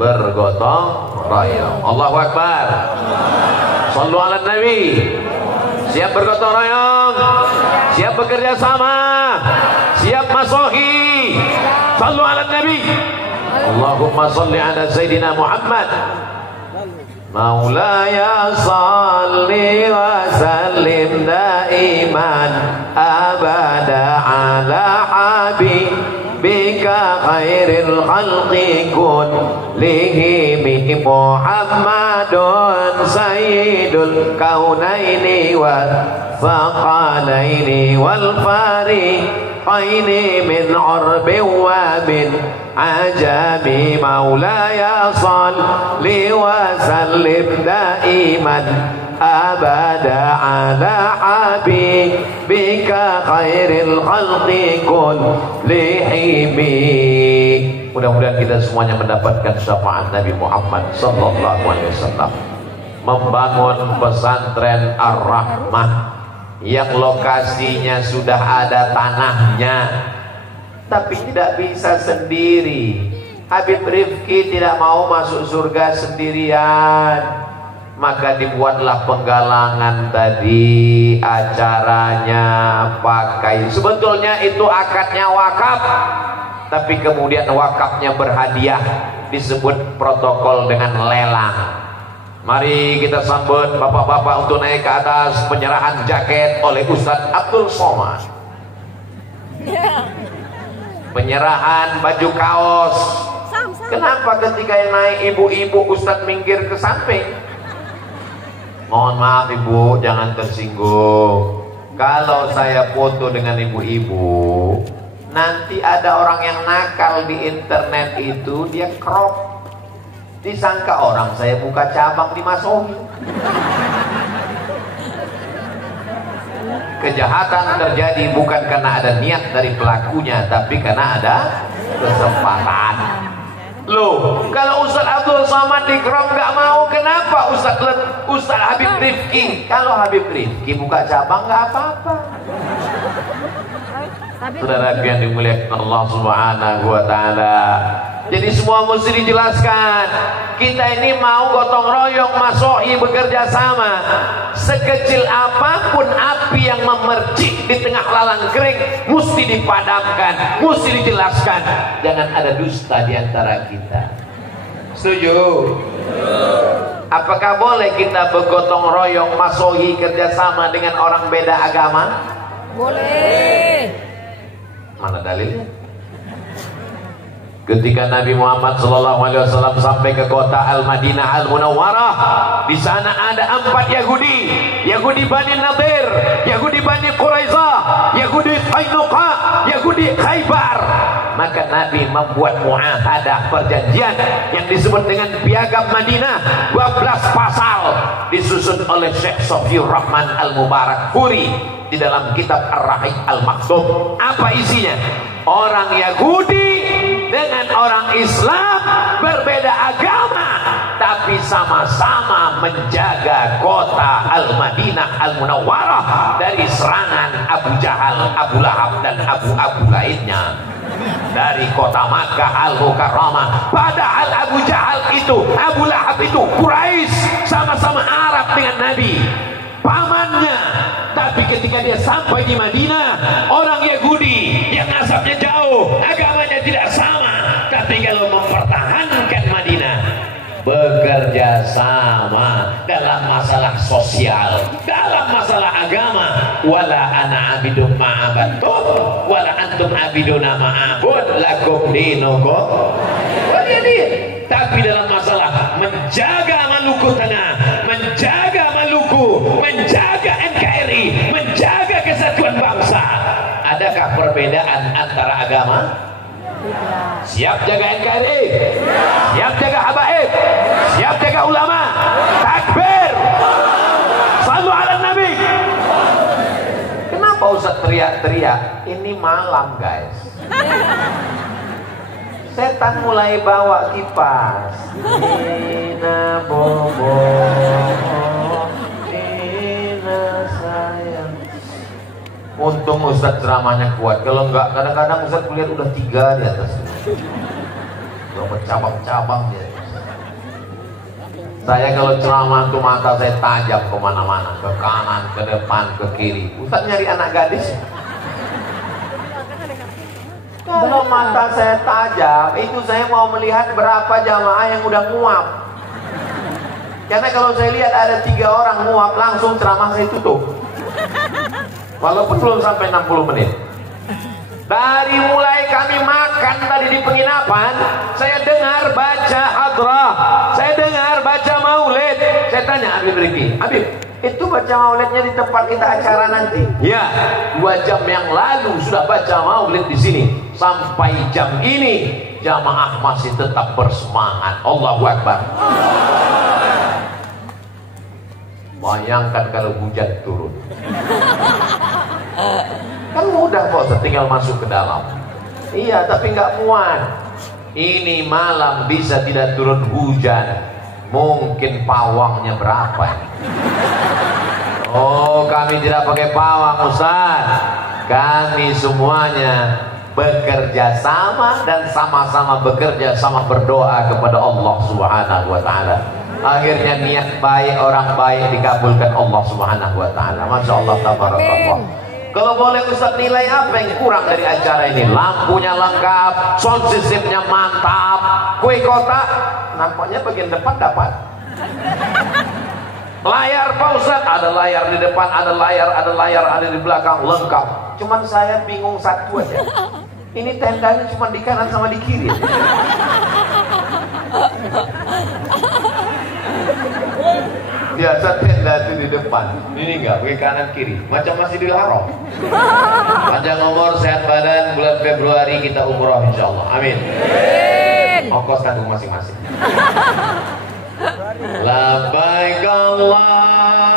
bergotong royong. Allahu Akbar. Sallu ala Nabi. Siap bergotong royong, siap bekerja sama, siap masohi. Sallu ala Nabi. Allahumma salli ala Sayyidina Muhammad. Maulaya salli wa sallim daiman abada ala habibika khairil khalqi kullihim Muhammadun sayyidul kaunaini wal thaqalaini wal fariqaini min urbi wa min ajami. Maulaya salli wa sallim daiman abada ala habibika khairil khalqi kullihim. Mudah-mudahan kita semuanya mendapatkan syafaat Nabi Muhammad sallallahu alaihi wasallam. Membangun pesantren Ar-Rahmah yang lokasinya sudah ada tanahnya, tapi tidak bisa sendiri. Habib Rifki tidak mau masuk surga sendirian, maka dibuatlah penggalangan tadi. Acaranya pakai, sebetulnya itu akadnya wakaf, tapi kemudian wakafnya berhadiah, disebut protokol dengan lelang. Mari kita sambut bapak-bapak untuk naik ke atas. Penyerahan jaket oleh Ustadz Abdul Somad, penyerahan baju kaos. Kenapa ketika yang naik ibu-ibu Ustadz minggir ke samping? Mohon maaf ibu, jangan tersinggung. Kalau saya foto dengan ibu-ibu, nanti ada orang yang nakal di internet itu, dia crop, disangka orang saya buka cabang di Masohi. Kejahatan terjadi bukan karena ada niat dari pelakunya, tapi karena ada kesempatan. Loh, kalau Ustaz Abdul Somad Ikram nggak mau, kenapa Ustaz Habib Rifki? Kalau Habib Rifki buka cabang nggak apa-apa. Saudara yang dimuliakan Allah Subhanahu wa taala. Jadi semua mesti dijelaskan. Kita ini mau gotong royong masohi bekerja sama. Sekecil apapun api yang memercik di tengah lalang kering mesti dipadamkan, mesti dijelaskan. Jangan ada dusta di antara kita. Setuju? Apakah boleh kita bergotong royong masohi kerjasama dengan orang beda agama? Boleh. Mana dalilnya? Ketika Nabi Muhammad SAW sampai ke kota Al-Madinah Al-Munawwarah, di sana ada 4 Yahudi, Yahudi Bani Nadir, Yahudi Bani Quraizah, Yahudi Qainuqa, Yahudi Khaybar. Maka Nabi membuat muahadah, perjanjian yang disebut dengan Piagam Madinah, 12 pasal, disusun oleh Syekh Sofiur Rahman Al-Mubarak Furi di dalam kitab Ar-Rahik Al-Maktub. Apa isinya? Orang Yahudi dengan orang Islam berbeda agama, tapi sama-sama menjaga kota Al-Madinah Al-Munawwarah dari serangan Abu Jahal, Abu Lahab dan Abu lainnya dari kota Makkah Al-Mukarramah. Padahal Abu Jahal itu, Abu Lahab itu Quraisy, sama-sama Arab dengan Nabi, pamannya. Tapi ketika dia sampai di Madinah, orang Yahudi yang nasabnya jauh, agamanya tidak sama, tapi kalau mempertahankan Madinah, bekerja sama dalam masalah sosial, dalam masalah agama. Wala ana abidun ma'abattum wala antum abiduna ma'abud lakum dinukum waliyadin. Tapi dalam masalah menjaga Maluku Tengah, menjaga Maluku, menjaga NKRI, menjaga kesatuan bangsa, adakah perbedaan antara agama? Siap jaga NKRI, siap jaga habaib, siap jaga ulama. Takbir, sallu ala Nabi. Kenapa Ustaz teriak-teriak? Ini malam guys. Setan mulai bawa kipas. Nina bobo, Nina sayang. Untung Ustaz ceramahnya kuat. Kalau enggak, kadang-kadang Ustaz kulihat udah 3 di atas. Udah bercabang-cabang dia. Saya kalau ceramah tuh mata saya tajam kemana-mana, ke kanan, ke depan, ke kiri. Ustaz nyari anak gadis. Kalau mata saya tajam, itu saya mau melihat berapa jamaah yang udah nguap. Karena kalau saya lihat ada 3 orang nguap, langsung ceramah saya tutup. Walaupun belum sampai 60 menit. Dari mulai kami makan tadi di penginapan, saya dengar baca hadrah, saya dengar baca maulid. Saya tanya Habib Riki, Habib, itu baca maulidnya di tempat kita acara nanti? Ya, 2 jam yang lalu sudah baca maulid di sini. Sampai jam ini jamaah masih tetap bersemangat. Allahu Akbar. Bayangkan kalau hujan turun. Kan mudah kok, tinggal masuk ke dalam. Iya, tapi nggak muat. Ini malam bisa tidak turun hujan. Mungkin pawangnya berapa ini? Oh, kami tidak pakai pawang, Ustaz. Kami semuanya bekerja sama dan sama-sama bekerja sama berdoa kepada Allah Subhanahu wa taala. Akhirnya niat baik orang baik dikabulkan Allah Subhanahu wa taala. Masya Allah, tabarakallah. Kalau boleh Ustaz nilai apa yang kurang dari acara ini? Lampunya lengkap, sound systemnya mantap, kue kotak nampaknya bagian depan dapat. Layar Pak Ustaz, ada layar di depan, ada layar ada di belakang, lengkap. Cuman saya bingung satu aja. Ini tendanya cuma di kanan sama di kiri. Biasa tenda itu di depan, ini enggak, ke kanan kiri, macam masih dilarang. Panjang umur, sehat badan, bulan Februari kita umroh insyaallah, amin. Ongkos tanggung masing-masing. Labbaik Allahumma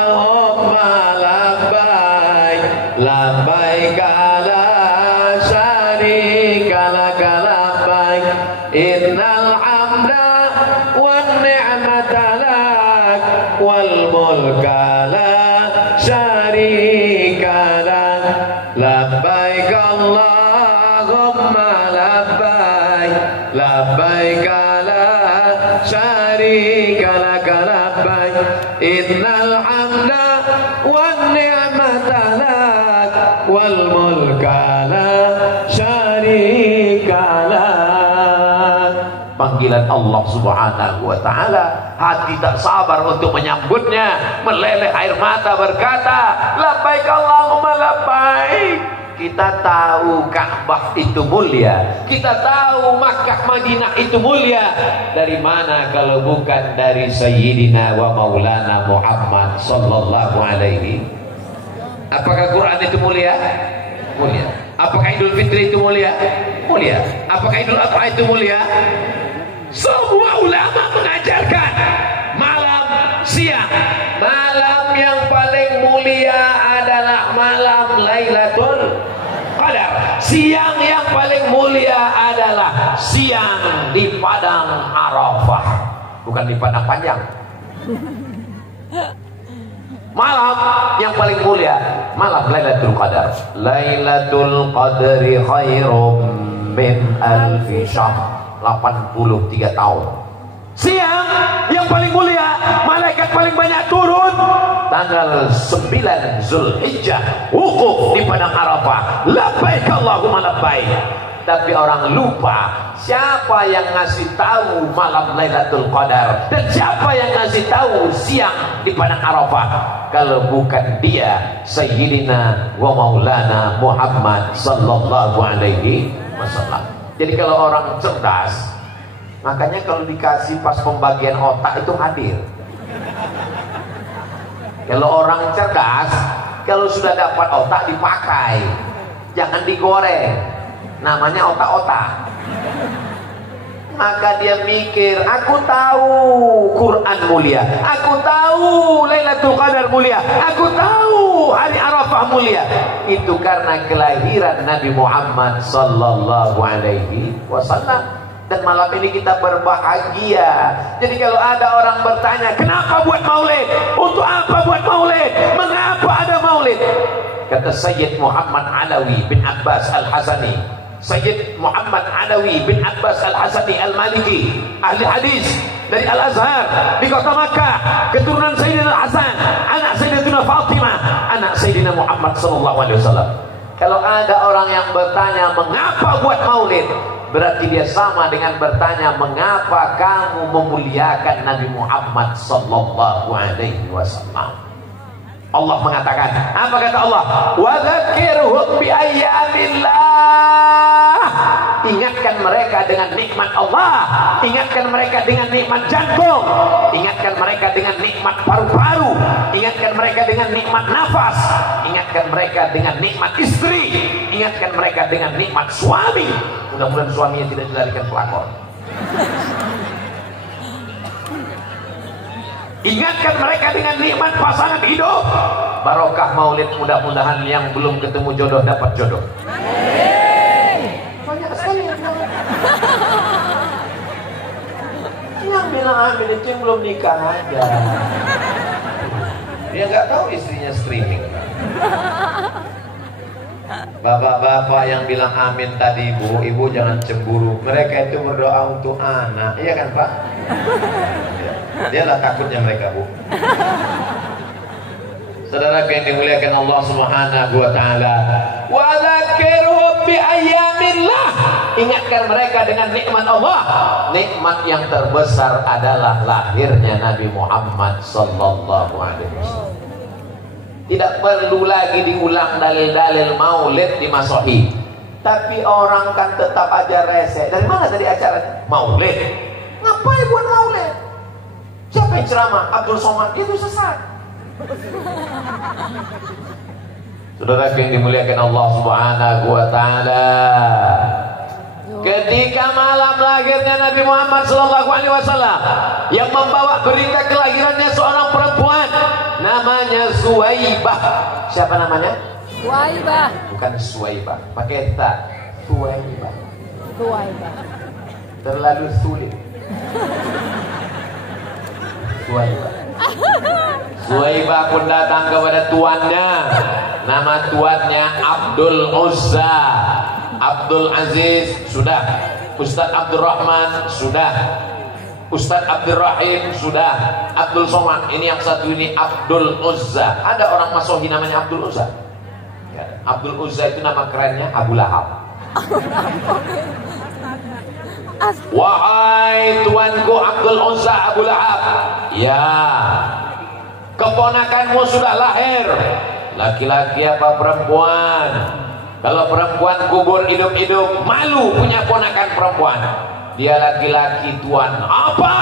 labbaik, labbaik la syarika laka labbaik, innal mulka la syarika lah. Labbaik Allahumma labbaik, labbaik la syarika laka labbaik, innal hamda wan ni'mata lak wal mulka la syarika lak. Panggilan Allah Subhanahu wa ta'ala, hati tak sabar untuk menyambutnya, meleleh air mata berkata, labbaik Allahumma labbaik. Kita tahu Ka'bah itu mulia, kita tahu Makkah Madinah itu mulia. Dari mana kalau bukan dari Sayyidina wa Maulana Muhammad sallallahu alaihi. Apakah Quran itu mulia? Mulia. Apakah Idul Fitri itu mulia? Mulia. Apakah Idul Adha itu mulia? Semua ulama mengajarkan malam siang, malam yang paling mulia adalah malam Lailatul Qadar. Siang yang paling mulia adalah siang di padang Arafah, bukan di padang panjang. Malam yang paling mulia malam Lailatul Qadar. Lailatul Qadri khairum min alfi syahr, 83 tahun. Siang yang paling mulia, malaikat paling banyak turun tanggal 9 Zulhijjah, wukuf di padang Arafah, labbaik Allahumma labbaik. Tapi orang lupa siapa yang ngasih tahu malam Lailatul Qadar dan siapa yang ngasih tahu siang di padang Arafah kalau bukan dia, Sayyidina wa Maulana Muhammad sallallahu alaihi wasallam. Jadi kalau orang cerdas, makanya kalau dikasih pas pembagian otak itu hadir. Kalau orang cerdas, kalau sudah dapat otak dipakai, jangan digoreng. Namanya otak-otak. Maka dia mikir, aku tahu Quran mulia, aku tahu Lailatul Qadar mulia, aku tahu hari Arafah mulia. Itu karena kelahiran Nabi Muhammad sallallahu alaihi wasallam. Dan malam ini kita berbahagia. Jadi kalau ada orang bertanya, kenapa buat maulid? Untuk apa buat maulid? Mengapa ada maulid? Kata Sayyid Muhammad Alawi bin Abbas Al-Hasani, Sayyid Muhammad Alawi bin Abbas Al-Hasani Al-Maliki, ahli hadis dari Al-Azhar di kota Makkah, keturunan Sayyidina Hasan, anak Sayyidina Fatimah, anak Sayyidina Muhammad sallallahu alaihi wasallam. Kalau ada orang yang bertanya mengapa buat maulid, berarti dia sama dengan bertanya mengapa kamu memuliakan Nabi Muhammad sallallahu alaihi wasallam. Allah mengatakan, apa kata Allah? Wa dzakirhum bi ayyamillah. Ingatkan mereka dengan nikmat Allah, ingatkan mereka dengan nikmat jantung, ingatkan mereka dengan nikmat paru-paru, ingatkan mereka dengan nikmat nafas, ingatkan mereka dengan nikmat istri, ingatkan mereka dengan nikmat suami. Mudah-mudahan suaminya tidak dilarikan pelakor. Ingatkan mereka dengan nikmat pasangan hidup. Barokah maulid, mudah-mudahan yang belum ketemu jodoh dapat jodoh. Banyak sekali yang bilang amin itu yang belum nikah aja. Dia nggak tahu istrinya streaming. Bapak-bapak yang bilang amin tadi, ibu jangan cemburu. Mereka itu berdoa untuk anak, iya kan Pak? Dialah takutnya mereka, Bu. Saudara yang dimuliakan Allah Subhanahu wa taala, wa dzakirhum bi ayyamillah. Ingatkan mereka dengan nikmat Allah. Nikmat yang terbesar adalah lahirnya Nabi Muhammad sallallahu alaihi wasallam. Tidak perlu lagi diulang dalil-dalil maulid di Masohi. Tapi orang kan tetap aja rese. Dari mana tadi acara maulid? Ngapain buat maulid? Siapa yang ceramah? Abdul Somad. Itu sesat. Saudara yang dimuliakan Allah Subhanahu wa taala, ketika malam lahirnya Nabi Muhammad sallallahu alaihi wasallam yang membawa berita kelahirannya seorang perempuan namanya Suwaibah. Siapa namanya? Suwaibah. Bukan Suwaibah, pakai ta. Suwaibah. Suwaibah. Terlalu sulit. Suwaibah. Suwaibah pun datang kepada tuannya. Nama tuannya Abdul Uzza. Abdul Aziz sudah, Ustadz Abdurrahman sudah, Ustadz Abdurrahim sudah, Abdul Somad. Ini yang satu ini Abdul Uzza. Ada orang Masohi namanya Abdul Uzza? Ya. Abdul Uzza itu nama kerennya Abu Lahab. Wahai tuanku Abdul Uzza Abu Lahab, ya, keponakanmu sudah lahir. Laki-laki apa perempuan? Kalau perempuan kubur hidup-hidup, malu punya ponakan perempuan. Dia laki-laki tuan. Apa?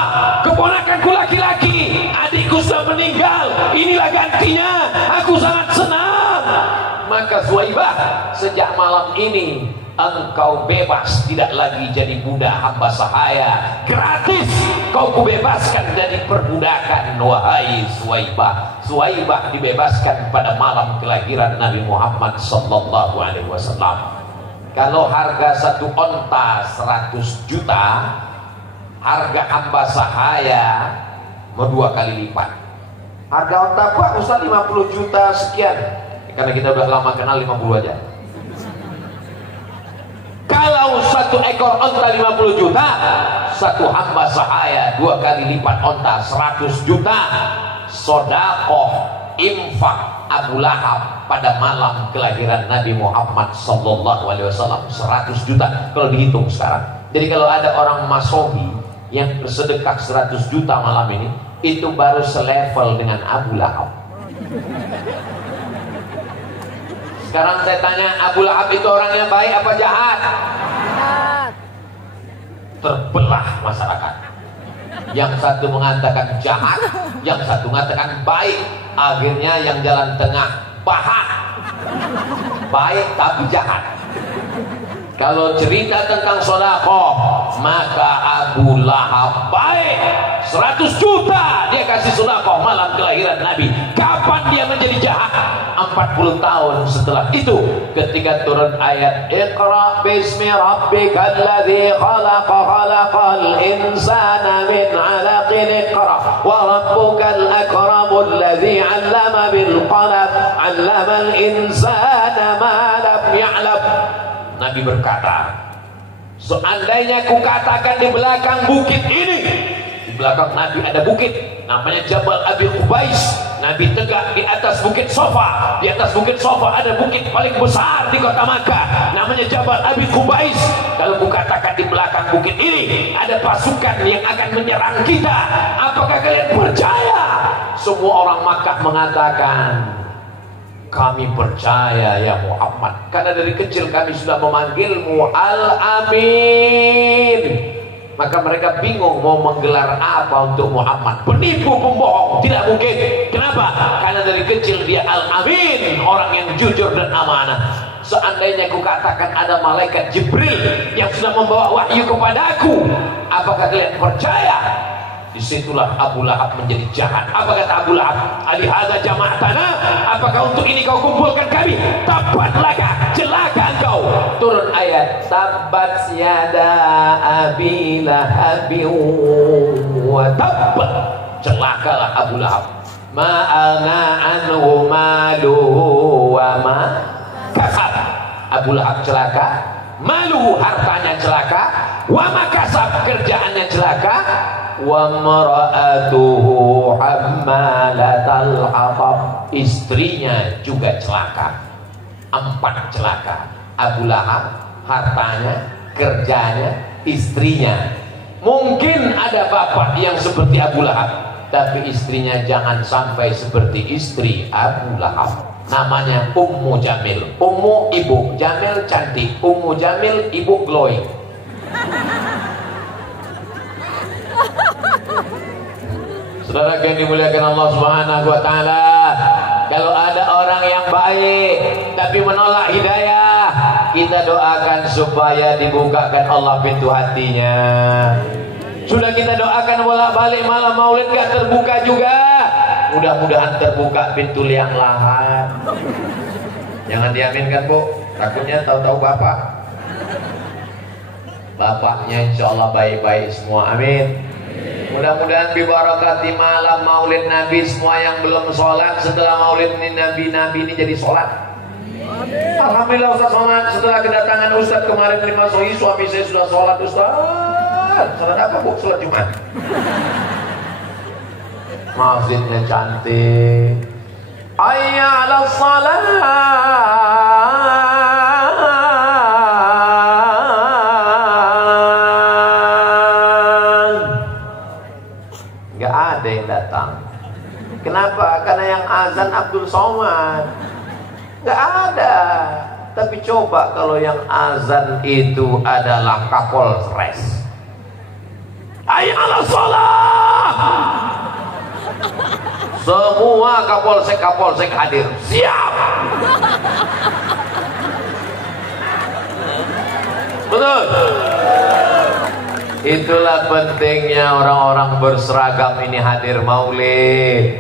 Keponakanku laki-laki. Adikku sudah meninggal. Inilah gantinya. Aku sangat senang. Maka Suwaibah, sejak malam ini engkau bebas, tidak lagi jadi budak hamba sahaya. Gratis kau kubebaskan dari perbudakan. Wahai Suwaibah. Suwaibah dibebaskan pada malam kelahiran Nabi Muhammad sallallahu alaihi wasallam. Kalau harga satu onta 100 juta, harga hamba sahaya mau 2 kali lipat. Harga onta Pak Ustaz 50 juta sekian. Karena kita udah lama kenal 50 aja. Kalau satu ekor onta 50 juta, satu hamba sahaya 2 kali lipat onta 100 juta. Sodakoh infak Abu Lahab pada malam kelahiran Nabi Muhammad sallallahu alaihi wasallam 100 juta kalau dihitung sekarang. Jadi kalau ada orang Masohi yang bersedekah 100 juta malam ini, itu baru selevel dengan Abu Lahab. Sekarang saya tanya, Abu Lahab itu orangnya baik apa jahat? Jahat. Terbelah masyarakat. Yang satu mengatakan jahat, yang satu mengatakan baik. Akhirnya yang jalan tengah pahat, baik tapi jahat. Kalau cerita tentang sedekah, maka Abu Lahab baik, 100 juta dia kasih sedekah malam kelahiran Nabi. Kapan dia menjadi jahat? 40 tahun setelah itu, ketika turun ayat Iqra bismi rabbikal ladzi khalaq khalaqal insana min 'alaqin iqra wa rabbukal akramul ladzi 'allama bil qalam 'allamal insana ma lam ya'lam. Nabi berkata, seandainya kukatakan di belakang bukit ini, di belakang Nabi ada bukit namanya Jabal Abi Qubais. Nabi tegak di atas bukit Sofa. Di atas bukit Sofa ada bukit paling besar di kota Makkah namanya Jabal Abi Qubais. Kalau kukatakan di belakang bukit ini ada pasukan yang akan menyerang kita, apakah kalian percaya? Semua orang Makkah mengatakan, kami percaya ya Muhammad, karena dari kecil kami sudah memanggilmu Al-Amin. Maka mereka bingung mau menggelar apa untuk Muhammad. Penipu, pembohong, tidak mungkin. Kenapa? Karena dari kecil dia Al-Amin, orang yang jujur dan amanah. Seandainya kukatakan ada malaikat Jibril yang sudah membawa wahyu kepadaku, apakah kalian percaya? Disitulah Abu Lahab menjadi jahat. Apa kata Abu Lahab? Alihada jama'atana, apakah untuk ini kau kumpulkan kami? Tabat laka, celaka engkau. Turun ayat tabat yada abi lahabin wa tab. Celakalah Abu Lahab. Ma'ana anhu maluhu wa ma kasab. Abu Lahab celaka, maluhu hartanya celaka, wa ma kasab kerjaannya celaka, wa mara'atuhu hammalatal hatab, istrinya juga celaka. 4 celaka. Abu Lahab, hartanya, kerjanya, istrinya. Mungkin ada bapak yang seperti Abu Lahab, tapi istrinya jangan sampai seperti istri Abu Lahab. Namanya Ummu Jamil. Ummu ibu, Jamil cantik. Ummu Jamil ibu glowing. Saudara yang dimuliakan Allah Subhanahu wa taala, kalau ada orang yang baik tapi menolak hidayah, kita doakan supaya dibukakan Allah pintu hatinya. Sudah kita doakan bolak-balik, malam maulid gak terbuka juga. Mudah-mudahan terbuka pintu liang lahat. Jangan diaminkan Bu, takutnya tahu-tahu bapak. Bapaknya insya Allah baik-baik semua, amin. Mudah-mudahan bibarakati malam maulid Nabi, semua yang belum sholat setelah maulid ini Nabi ini jadi sholat. Alhamdulillah Ustaz Somad, setelah kedatangan Ustaz kemarin di Masohi, suami saya sudah sholat. Ustaz, sholat apa Bu? Sholat Jumat. Masjidnya cantik. Hayya 'alas shalah. Nggak ada yang datang. Kenapa? Karena yang azan Abdul Somad. Nggak ada. Tapi coba kalau yang azan itu adalah Kapolres. Hayya 'alas shalah. Semua kapolsek hadir. Siap. Betul. Itulah pentingnya orang-orang berseragam ini hadir maulid.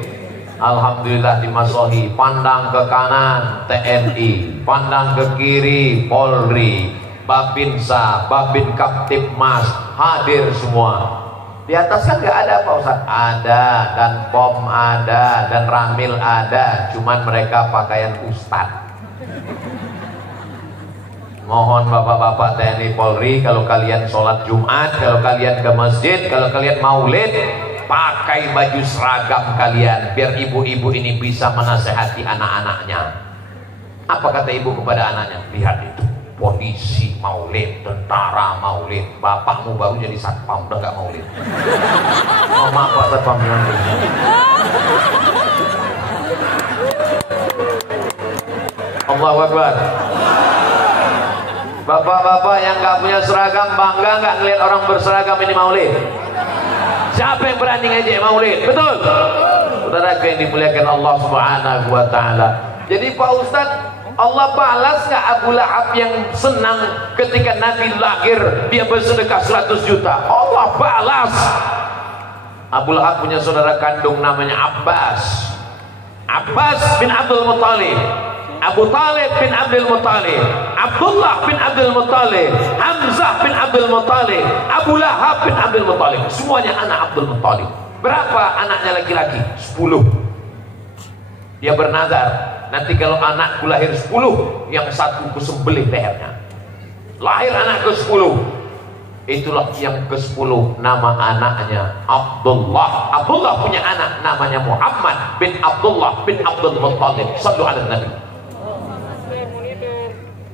Alhamdulillah di Masohi, pandang ke kanan TNI, pandang ke kiri Polri, Babinsa, Babin Kaptipmas hadir semua. Di atas kan nggak ada Pak Ustaz? Ada, dan POM ada, dan Ramil ada, cuman mereka pakaian ustad. Mohon bapak-bapak TNI Polri, kalau kalian sholat Jumat, kalau kalian ke masjid, kalau kalian maulid, pakai baju seragam kalian, biar ibu-ibu ini bisa menasehati anak-anaknya. Apa kata ibu kepada anaknya? Lihat itu, polisi maulid, tentara maulid, bapakmu baru jadi satpam, udah gak maulid. Oh maaf Pak Satpam. Allahu Akbar. Bapak-bapak yang gak punya seragam, bangga gak ngeliat orang berseragam ini maulid? Siapa yang berani ngejek maulid? Betul? Saudara yang dimuliakan Allah Subhanahu wa ta'ala. Jadi Pak Ustaz, Allah balas nggak Abu Lahab yang senang ketika Nabi lahir dia bersedekah 100 juta? Allah balas. Abu Lahab punya saudara kandung namanya Abbas. Abbas bin Abdul Muttalib, Abu Talib bin Abdul Muttalib, Abdullah bin Abdul Muttalib, Hamzah bin Abdul Muttalib, Abu Lahab bin Abdul Muttalib. Semuanya anak Abdul Muttalib. Berapa anaknya laki-laki? 10. Dia bernazar, nanti kalau anakku lahir 10, yang satu kusembelih lehernya. Lahir anak ke-10, itulah yang ke-10 nama anaknya Abdullah. Abdullah punya anak namanya Muhammad bin Abdullah bin Abdul Muttalib. Sallu ala Nabi.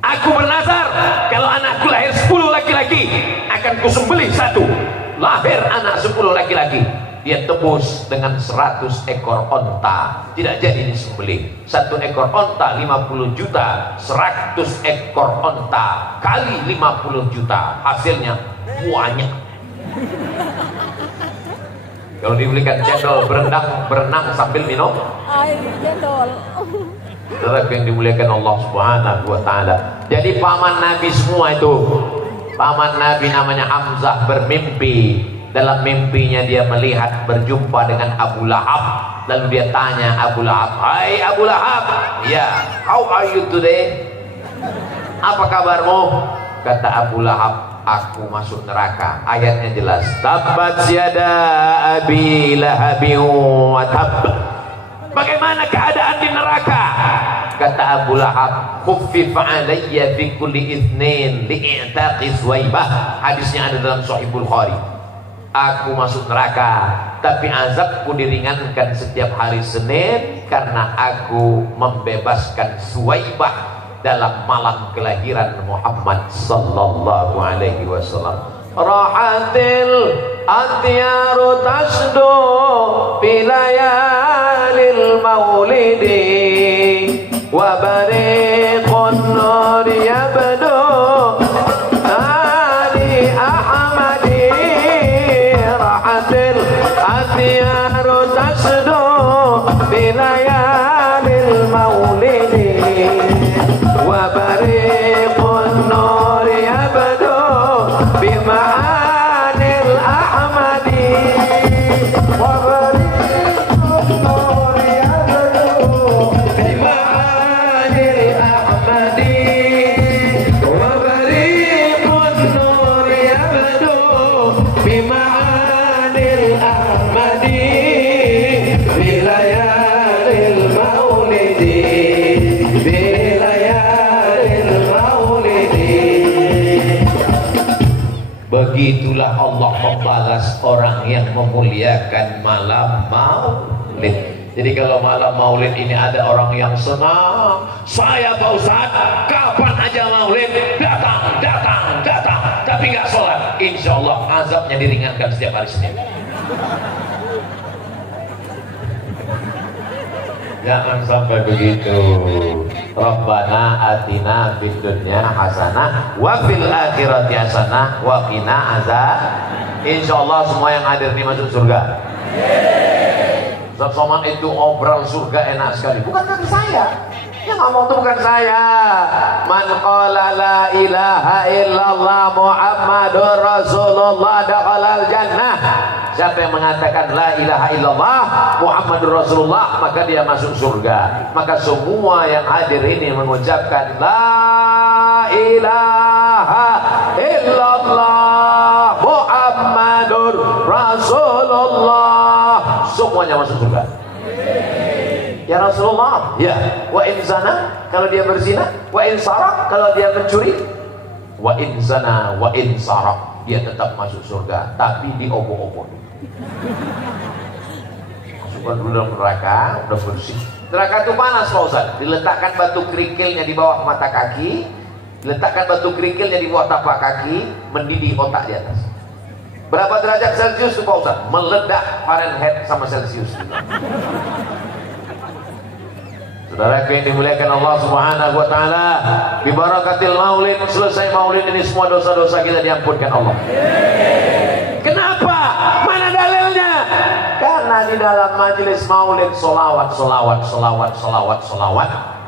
Aku bernazar, kalau anakku lahir 10 laki-laki, akan kusembelih satu. Lahir anak 10 laki-laki, dia tebus dengan 100 ekor onta. Tidak jadi disembelih. 1 ekor onta 50 juta, 100 ekor onta kali 50 juta, hasilnya banyak. Kalau dibelikan cendol berenang sambil minum Air cendol. Saudara yang dimuliakan Allah Subhanahu wa ta'ala. Jadi paman Nabi semua itu. Paman Nabi namanya Hamzah bermimpi. Dalam mimpinya dia melihat berjumpa dengan Abu Lahab. Lalu dia tanya Abu Lahab, "Hai Abu Lahab, ya, how are you today? Apa kabarmu?" Kata Abu Lahab, "Aku masuk neraka." Ayatnya jelas, "Tabbat yada abi lahabin wa tab." Bagaimana keadaan di neraka? Kata Abu Lahab, "Khuffif alayya fi kulli itsnin li'taqi Suwaibah." Hadisnya ada dalam Sahih Bukhari. Aku masuk neraka, tapi azabku diringankan setiap hari Senin karena aku membebaskan Suwaibah dalam malam kelahiran Muhammad sallallahu alaihi wasallam. Rahatil atyaru tasdu bilayalil maulidi wa bariqun nur yabdu ali ahmadi. Rahatil atyaru tasdu bilayalil maulidi wa bariqun nur yabdu bima'anil ahmadi wa bariqun nur yabdu bima'anil ahmadi wa bariqun nur yabdu bima'anil Begitulah Allah membalas orang yang memuliakan malam maulid. Jadi kalau malam maulid ini ada orang yang senang, saya Pak Ustadz kapan aja maulid datang, tapi nggak sholat, insya Allah azabnya diringankan setiap hari Senin. Jangan sampai begitu. Rabbana atina fid dunya hasanah wa fil akhirati hasanah wa qina azab. Insyaallah semua yang hadir ini masuk surga. Ustaz Somad itu obral surga enak sekali. Bukan kata saya. Yang ngomong itu bukan saya. Man qala la ilaha illallah Muhammadur Rasulullah dakhalal jannah. Siapa yang mengatakan la ilaha illallah Muhammadur Rasulullah, maka dia masuk surga. Maka semua yang hadir ini mengucapkan la ilaha illallah Muhammadur Rasulullah, semuanya masuk surga. Ya Rasulullah, ya. Wa in zana, kalau dia berzina. Wa in sarak, kalau dia mencuri. Wa in zana wa in sarak, dia tetap masuk surga, tapi diobok-obok. Masukkan dulu dalam neraka, udah bersih. Neraka itu panas Pak Ustaz. Diletakkan batu kerikilnya di bawah mata kaki, diletakkan batu kerikilnya di bawah tapak kaki, mendidih otak di atas. Berapa derajat Celcius itu Pak Ustaz? Meledak Fahrenheit sama Celcius. Saudara yang dimuliakan Allah Subhanahu wa taala, bi barakatil maulid, selesai maulid ini semua dosa-dosa kita diampunkan Allah. Kenapa? Mana dalilnya? Karena di dalam majelis maulid solawat.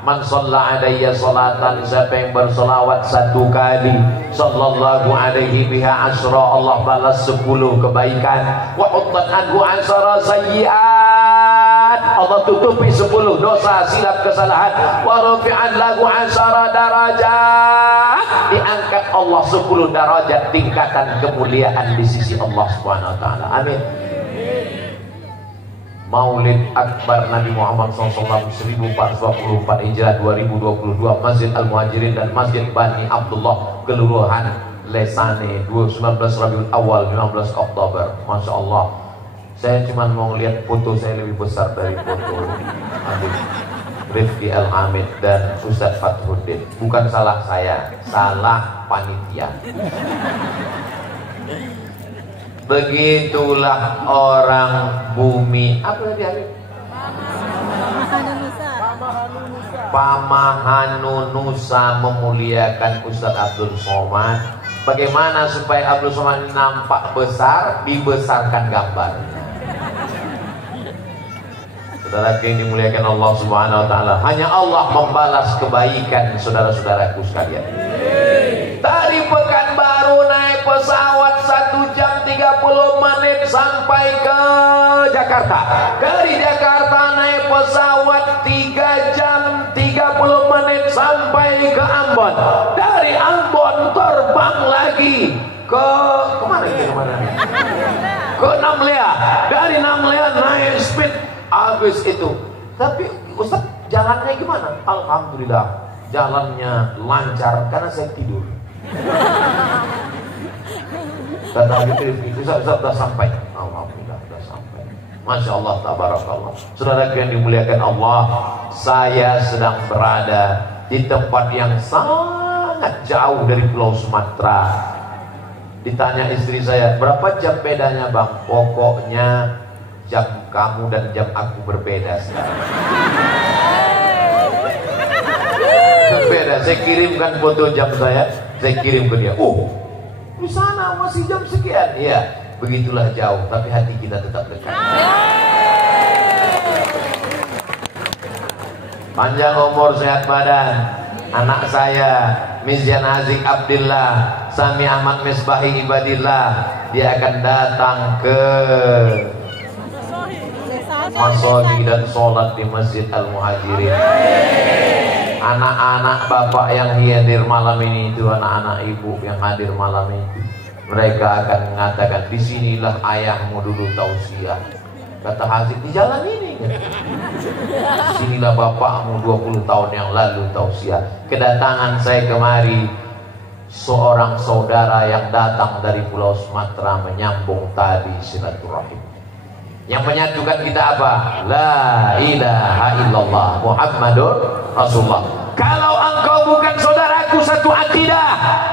Man shalla alayya salatan, siapa yang bersolawat satu kali, sallallahu alaihi biha asra, Allah balas 10 kebaikan. Wa uttat anhu asra sayyi'at, Allah tutupi 10 dosa silap kesalahan. Wa rufi'an lahu asra darajat, diangkat Allah 10 derajat tingkatan kemuliaan di sisi Allah Subhanahu wa taala. Amin. Maulid Akbar Nabi Muhammad SAW 1424 Hijrah 2022, Masjid Al-Muhajirin dan Masjid Bani Abdullah, Kelurahan Lesane, 19 Rabiul Awal 15 Oktober. Masya Allah, saya cuma mau lihat foto saya lebih besar dari foto Habib Rifki Al-Hamid dan Ustadz Fathuddin. Bukan salah saya, salah panitia. Begitulah orang bumi. Apa tadi Habib? Pamahanunusa memuliakan Ustadz Abdul Somad. Bagaimana supaya Abdul Somad ini nampak besar? Dibesarkan gambarnya. Saudara yang dimuliakan Allah Subhanahu wa taala, hanya Allah membalas kebaikan saudara-saudaraku sekalian. Tadi Pekanbaru naik pesawat 1 jam 30 menit sampai ke Jakarta. Dari Jakarta naik pesawat 3 jam 30 menit sampai ke Ambon. Dari Ambon terbang lagi ke kemana itu kemana? Ke Namlea. Dari Namlea naik speed habis itu. Tapi Ustaz, jalannya gimana? Alhamdulillah, jalannya lancar karena saya tidur. Kata itu sudah sampai. Alhamdulillah sudah sampai. Masya Allah, tabarakallah. Saudara yang dimuliakan Allah, saya sedang berada di tempat yang sangat jauh dari Pulau Sumatera. Ditanya istri saya, berapa jam bedanya bang? Pokoknya jam kamu dan jam aku berbeda sekarang. Berbeda. Saya kirimkan foto jam saya kirim ke dia. Oh, di sana masih jam sekian. Iya, begitulah jauh, tapi hati kita tetap dekat. Panjang umur, sehat badan. Anak saya Mizyan Azik Abdillah, Sami Ahmad Misbahi Ibadillah, dia akan datang ke Masjid dan sholat di Masjid Al-Muhajirin. Anak-anak bapak yang hadir malam ini itu, anak-anak ibu yang hadir malam ini, mereka akan mengatakan, disinilah ayahmu dulu tausiah. Kata Haziq, di jalan ini. Disinilah bapakmu 20 tahun yang lalu tausiah. Kedatangan saya kemari seorang saudara yang datang dari Pulau Sumatera menyambung tali silaturahim. Yang menyatukan kita apa? La ilaha illallah Muhammadur Rasulullah. Kalau engkau bukan saudaraku satu akidah,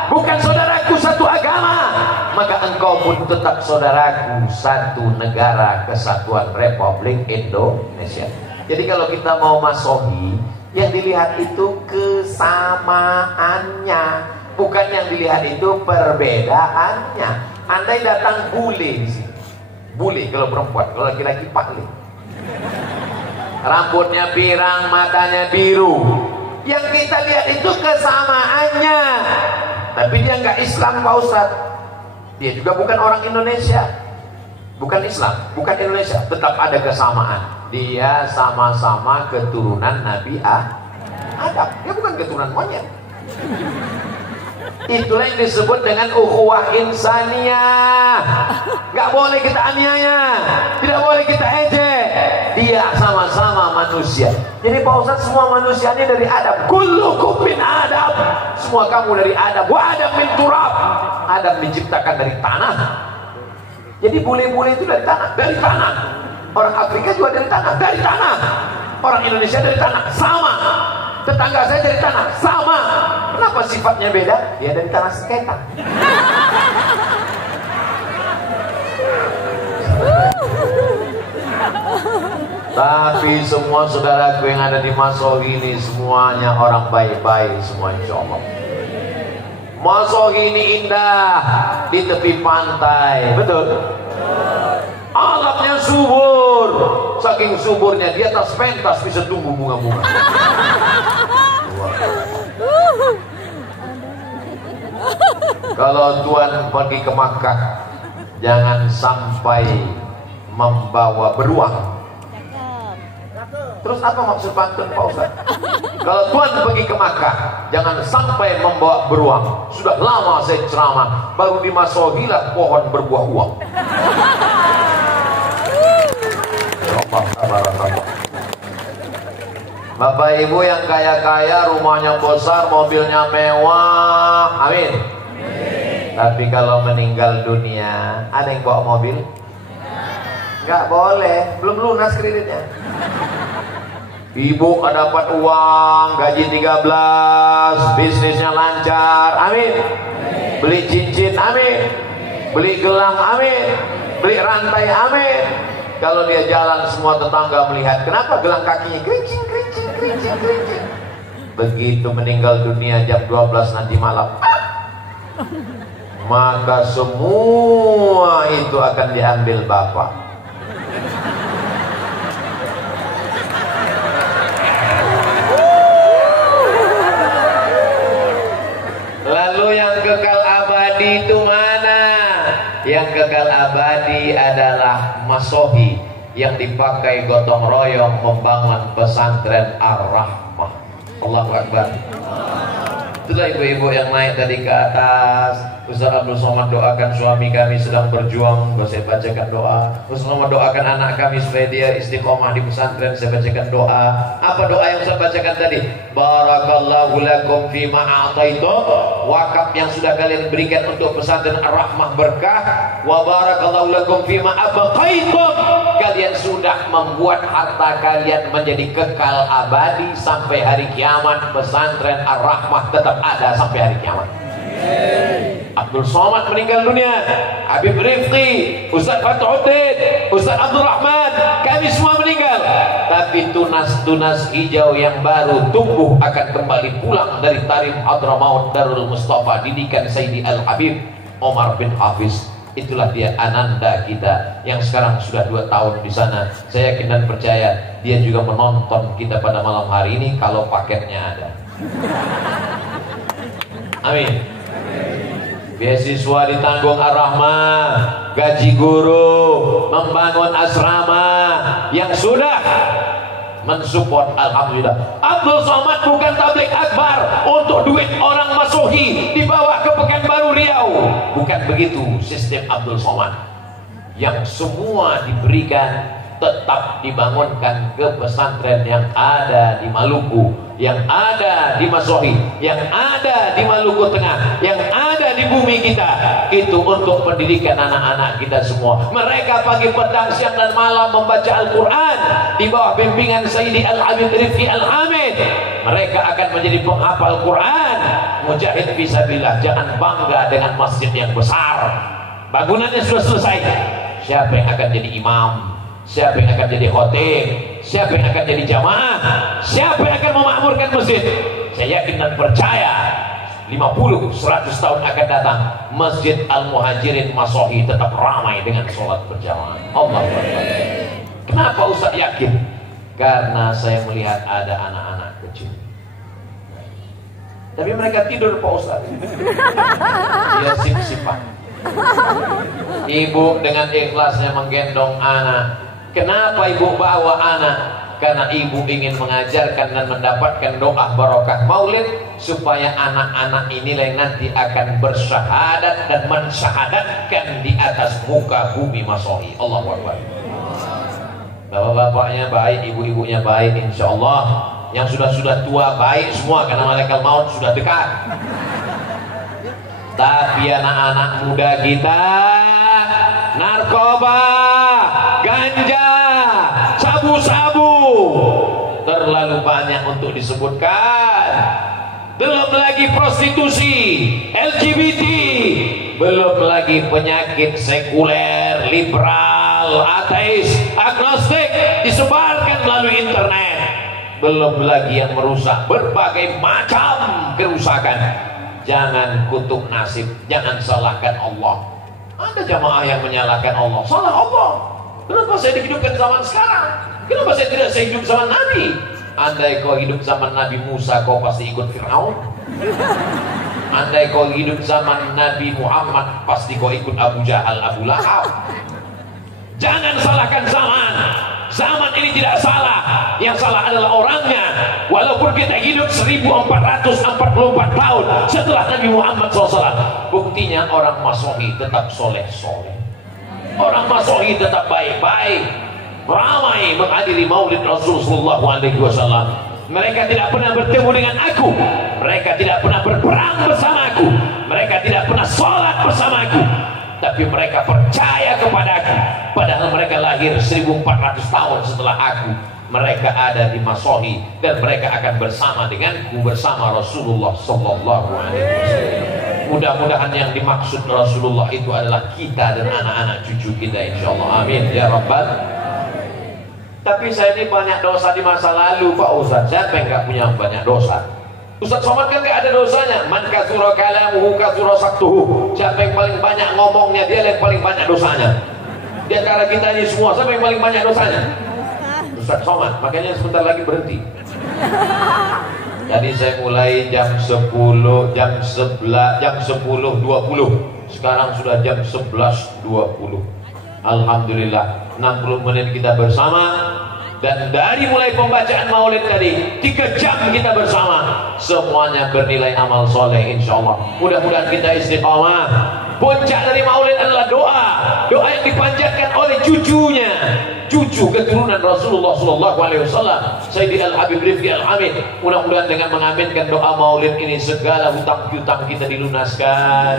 bukan saudaraku satu agama, maka engkau pun tetap saudaraku satu negara kesatuan Republik Indonesia. Jadi kalau kita mau masohi, yang dilihat itu kesamaannya, bukan yang dilihat itu perbedaannya. Andai datang bule di sini, bule kalau perempuan, kalau laki-laki pakli, rambutnya pirang, matanya biru, yang kita lihat itu kesamaannya. Tapi dia nggak Islam Pak Ustadz, dia juga bukan orang Indonesia, bukan Islam, bukan Indonesia, tetap ada kesamaan. Dia sama-sama keturunan Nabi Adam, dia bukan keturunan monyet. Itulah yang disebut dengan ukhuwah insaniyah. Gak boleh kita aniaya, tidak boleh kita ejek. Dia sama-sama manusia. Jadi Pak Ustadz, semua manusia ini dari Adam. Kullukum min Adam, semua kamu dari Adam. Wa Adam min turab, Adam diciptakan dari tanah. Jadi bule-bule itu dari tanah, dari tanah. Orang Afrika juga dari tanah, dari tanah. Orang Indonesia dari tanah, sama. Tetangga saya dari tanah, sama. Kenapa sifatnya beda? Dia dari tanah sekitar. Tapi semua saudaraku yang ada di Masohi ini semuanya orang baik-baik semua, insya Allah. Masohi ini indah di tepi pantai, betul? Alamnya subur, saking suburnya di atas pentas bisa tumbuh bunga-bunga. Kalau Tuhan pergi ke Makkah, jangan sampai membawa beruang. Terus apa maksud pantun Pak Ustaz? Kalau Tuhan pergi ke Makkah, jangan sampai membawa beruang. Sudah lama saya ceramah, baru di Masohilah pohon berbuah uang. Bapak Ibu yang kaya-kaya, rumahnya besar, mobilnya mewah, amin. Tapi kalau meninggal dunia, ada yang bawa mobil? Nggak boleh, belum lunas kreditnya. Ibu dapat uang, gaji 13, bisnisnya lancar, amin. Beli cincin, amin. Beli gelang, amin. Beli rantai, amin. Kalau dia jalan, semua tetangga melihat, kenapa gelang kakinya kerincing, kerincing, kerincing, kerincing. Begitu meninggal dunia jam 12 nanti malam, maka semua itu akan diambil Bapak. Lalu yang kekal abadi itu mana? Yang kekal abadi adalah Masohi yang dipakai gotong royong membangun pesantren Ar-Rahmah. Allahu Akbar. Itulah ibu-ibu yang naik tadi ke atas. Ustaz Abdul Somad doakan suami kami sedang berjuang, saya bacakan doa. Ustaz Somad doakan anak kami supaya dia istiqomah di pesantren, saya bacakan doa. Apa doa yang saya bacakan tadi? Barakallahu lakum fima a'taitum, wakaf yang sudah kalian berikan untuk pesantren Ar-Rahmah berkah. Wa barakallahu lakum fima abqaitum, kalian sudah membuat harta kalian menjadi kekal abadi sampai hari kiamat. Pesantren Ar-Rahmah tetap ada sampai hari kiamat. Abdul Somad meninggal dunia, Habib Rifqi, Ustaz Fathuddin, Ustaz Abdul Rahman, kami semua meninggal. Tapi tunas-tunas hijau yang baru tumbuh akan kembali pulang dari Tarim Hadramaut Darul Mustafa, didikan Sayyidi Al-Habib Omar bin Hafiz. Itulah dia ananda kita yang sekarang sudah 2 tahun di sana. Saya yakin dan percaya dia juga menonton kita pada malam hari ini kalau paketnya ada. Amin. Beasiswa ditanggung Ar-Rahmah, gaji guru, membangun asrama yang sudah mensupport, alhamdulillah. Abdul Somad bukan tablik akbar untuk duit orang Masohi dibawa ke Pekanbaru Riau. Bukan begitu sistem Abdul Somad. Yang semua diberikan tetap dibangunkan ke pesantren yang ada di Maluku, yang ada di Masohi, yang ada di Maluku Tengah, yang ada di bumi kita. Itu untuk pendidikan anak-anak kita semua. Mereka pagi, petang, siang dan malam membaca Al-Quran di bawah bimbingan Sayyidi Al-Habib Rifki Al-Hamid. Mereka akan menjadi penghafal Quran, mujahid fisabilillah. Jangan bangga dengan masjid yang besar, bangunannya sudah selesai. Siapa yang akan jadi imam? Siapa yang akan jadi khotib? Siapa yang akan jadi jamaah? Siapa yang akan memakmurkan masjid? Saya yakin dan percaya 50-100 tahun akan datang, Masjid Al-Muhajirin Masohi tetap ramai dengan sholat berjamaah. Allahu Akbar. Kenapa Ustaz yakin? Karena saya melihat ada anak-anak kecil, tapi mereka tidur Pak Ustaz. Dia sip-sipan. Ibu dengan ikhlasnya menggendong anak. Kenapa ibu bawa anak? Karena ibu ingin mengajarkan dan mendapatkan doa barokah maulid, supaya anak-anak inilah yang nanti akan bersyahadat dan mensyahadatkan di atas muka bumi Masohi. Allahu Akbar. Bapak-bapaknya baik, ibu-ibunya baik, insya Allah. Yang sudah tua baik semua, karena malaikat maut sudah dekat. Tapi anak-anak muda kita, narkoba, ganja, sabu-sabu, terlalu banyak untuk disebutkan. Belum lagi prostitusi, LGBT, belum lagi penyakit sekuler, liberal, ateis, agnostik disebarkan melalui internet. Belum lagi yang merusak, berbagai macam kerusakan. Jangan kutuk nasib, jangan salahkan Allah. Ada jamaah yang menyalahkan Allah. Salah Allah. Kenapa saya dihidupkan zaman sekarang? Kenapa saya tidak hidup zaman Nabi? Andai kau hidup zaman Nabi Musa, kau pasti ikut Fir'aun. Andai kau hidup zaman Nabi Muhammad, pasti kau ikut Abu Jahal, Abu Lahab. Jangan salahkan zaman. Zaman ini tidak salah. Yang salah adalah orangnya. Walaupun kita hidup 1444 tahun setelah Nabi Muhammad SAW, buktinya orang Masohi tetap soleh-soleh. Orang Masohi tetap baik-baik, ramai menghadiri maulid Rasulullah SAW. Mereka tidak pernah bertemu dengan aku. Mereka tidak pernah berperang bersamaku. Mereka tidak pernah sholat bersamaku. Tapi mereka percaya kepada aku. Padahal mereka lahir 1400 tahun setelah aku. Mereka ada di Masohi, dan mereka akan bersama denganku, bersama Rasulullah Sallallahu Alaihi Wasallam. Mudah-mudahan yang dimaksud Rasulullah itu adalah kita dan anak-anak cucu kita, insya Allah. Amin ya Rabbal. Tapi saya ini banyak dosa di masa lalu Pak Ustaz. Siapa yang nggak punya banyak dosa? Ustaz Somad kan nggak ada dosanya. Man katsura kalamuhu katsura saktuhu. Siapa yang paling banyak ngomongnya, dia yang paling banyak dosanya. Di antara kita ini semua, siapa yang paling banyak dosanya? Ustaz Somad. Makanya sebentar lagi berhenti. Jadi saya mulai jam 10, jam 11, jam 10.20. Sekarang sudah jam 11.20. Alhamdulillah, 60 menit kita bersama. Dan dari mulai pembacaan maulid tadi 3 jam kita bersama, semuanya bernilai amal soleh insya Allah. Mudah-mudahan kita istiqamah. Puncak dari maulid adalah doa. Doa yang dipanjatkan oleh cucunya, cucu keturunan Rasulullah SAW, Sayyidi Al-Habib Rifki Al-Hamid. Mudah-mudahan dengan mengaminkan doa maulid ini, segala hutang-hutang kita dilunaskan.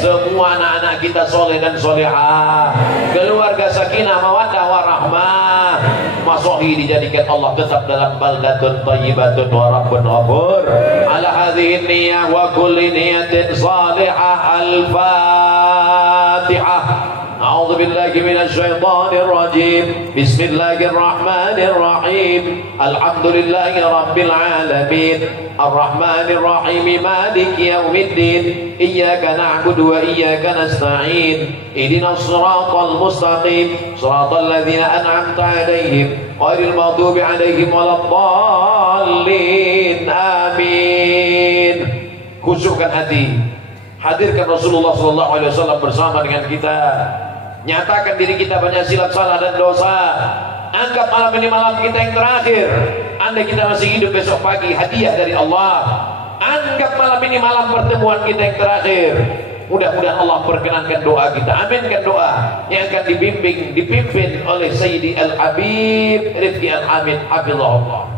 Semua anak-anak kita soleh dan solehah, keluarga sakinah mawaddah warahmah. Masohi dijadikan Allah tetap dalam baldatun thayyibatun wa rabbun ghafur. Ala hadhihi niyyah wa kulli niyatin salihah. Al-Fatihah. أعوذ بالله من الشيطان الرجيم. بسم الله الرحمن الرحيم. الحمد لله رب العالمين. الرحمن الرحيم مالك يوم الدين. إياك نعبد وإياك نستعين. اهدنا الصراط المستقيم صراط الذين أنعمت عليهم غير المغضوب عليهم ولا الضالين. آمين. Khusyukkan hati. Hadirkan Rasulullah SAW bersama dengan kita. Nyatakan diri kita banyak silap salah dan dosa. Anggap malam ini malam kita yang terakhir. Andai kita masih hidup besok pagi, hadiah dari Allah. Anggap malam ini malam pertemuan kita yang terakhir. Mudah-mudahan Allah perkenankan doa kita. Aminkan doa yang akan dipimpin oleh Sayyidi Al-Habib Rifki Al-Hamid Hafizahullah.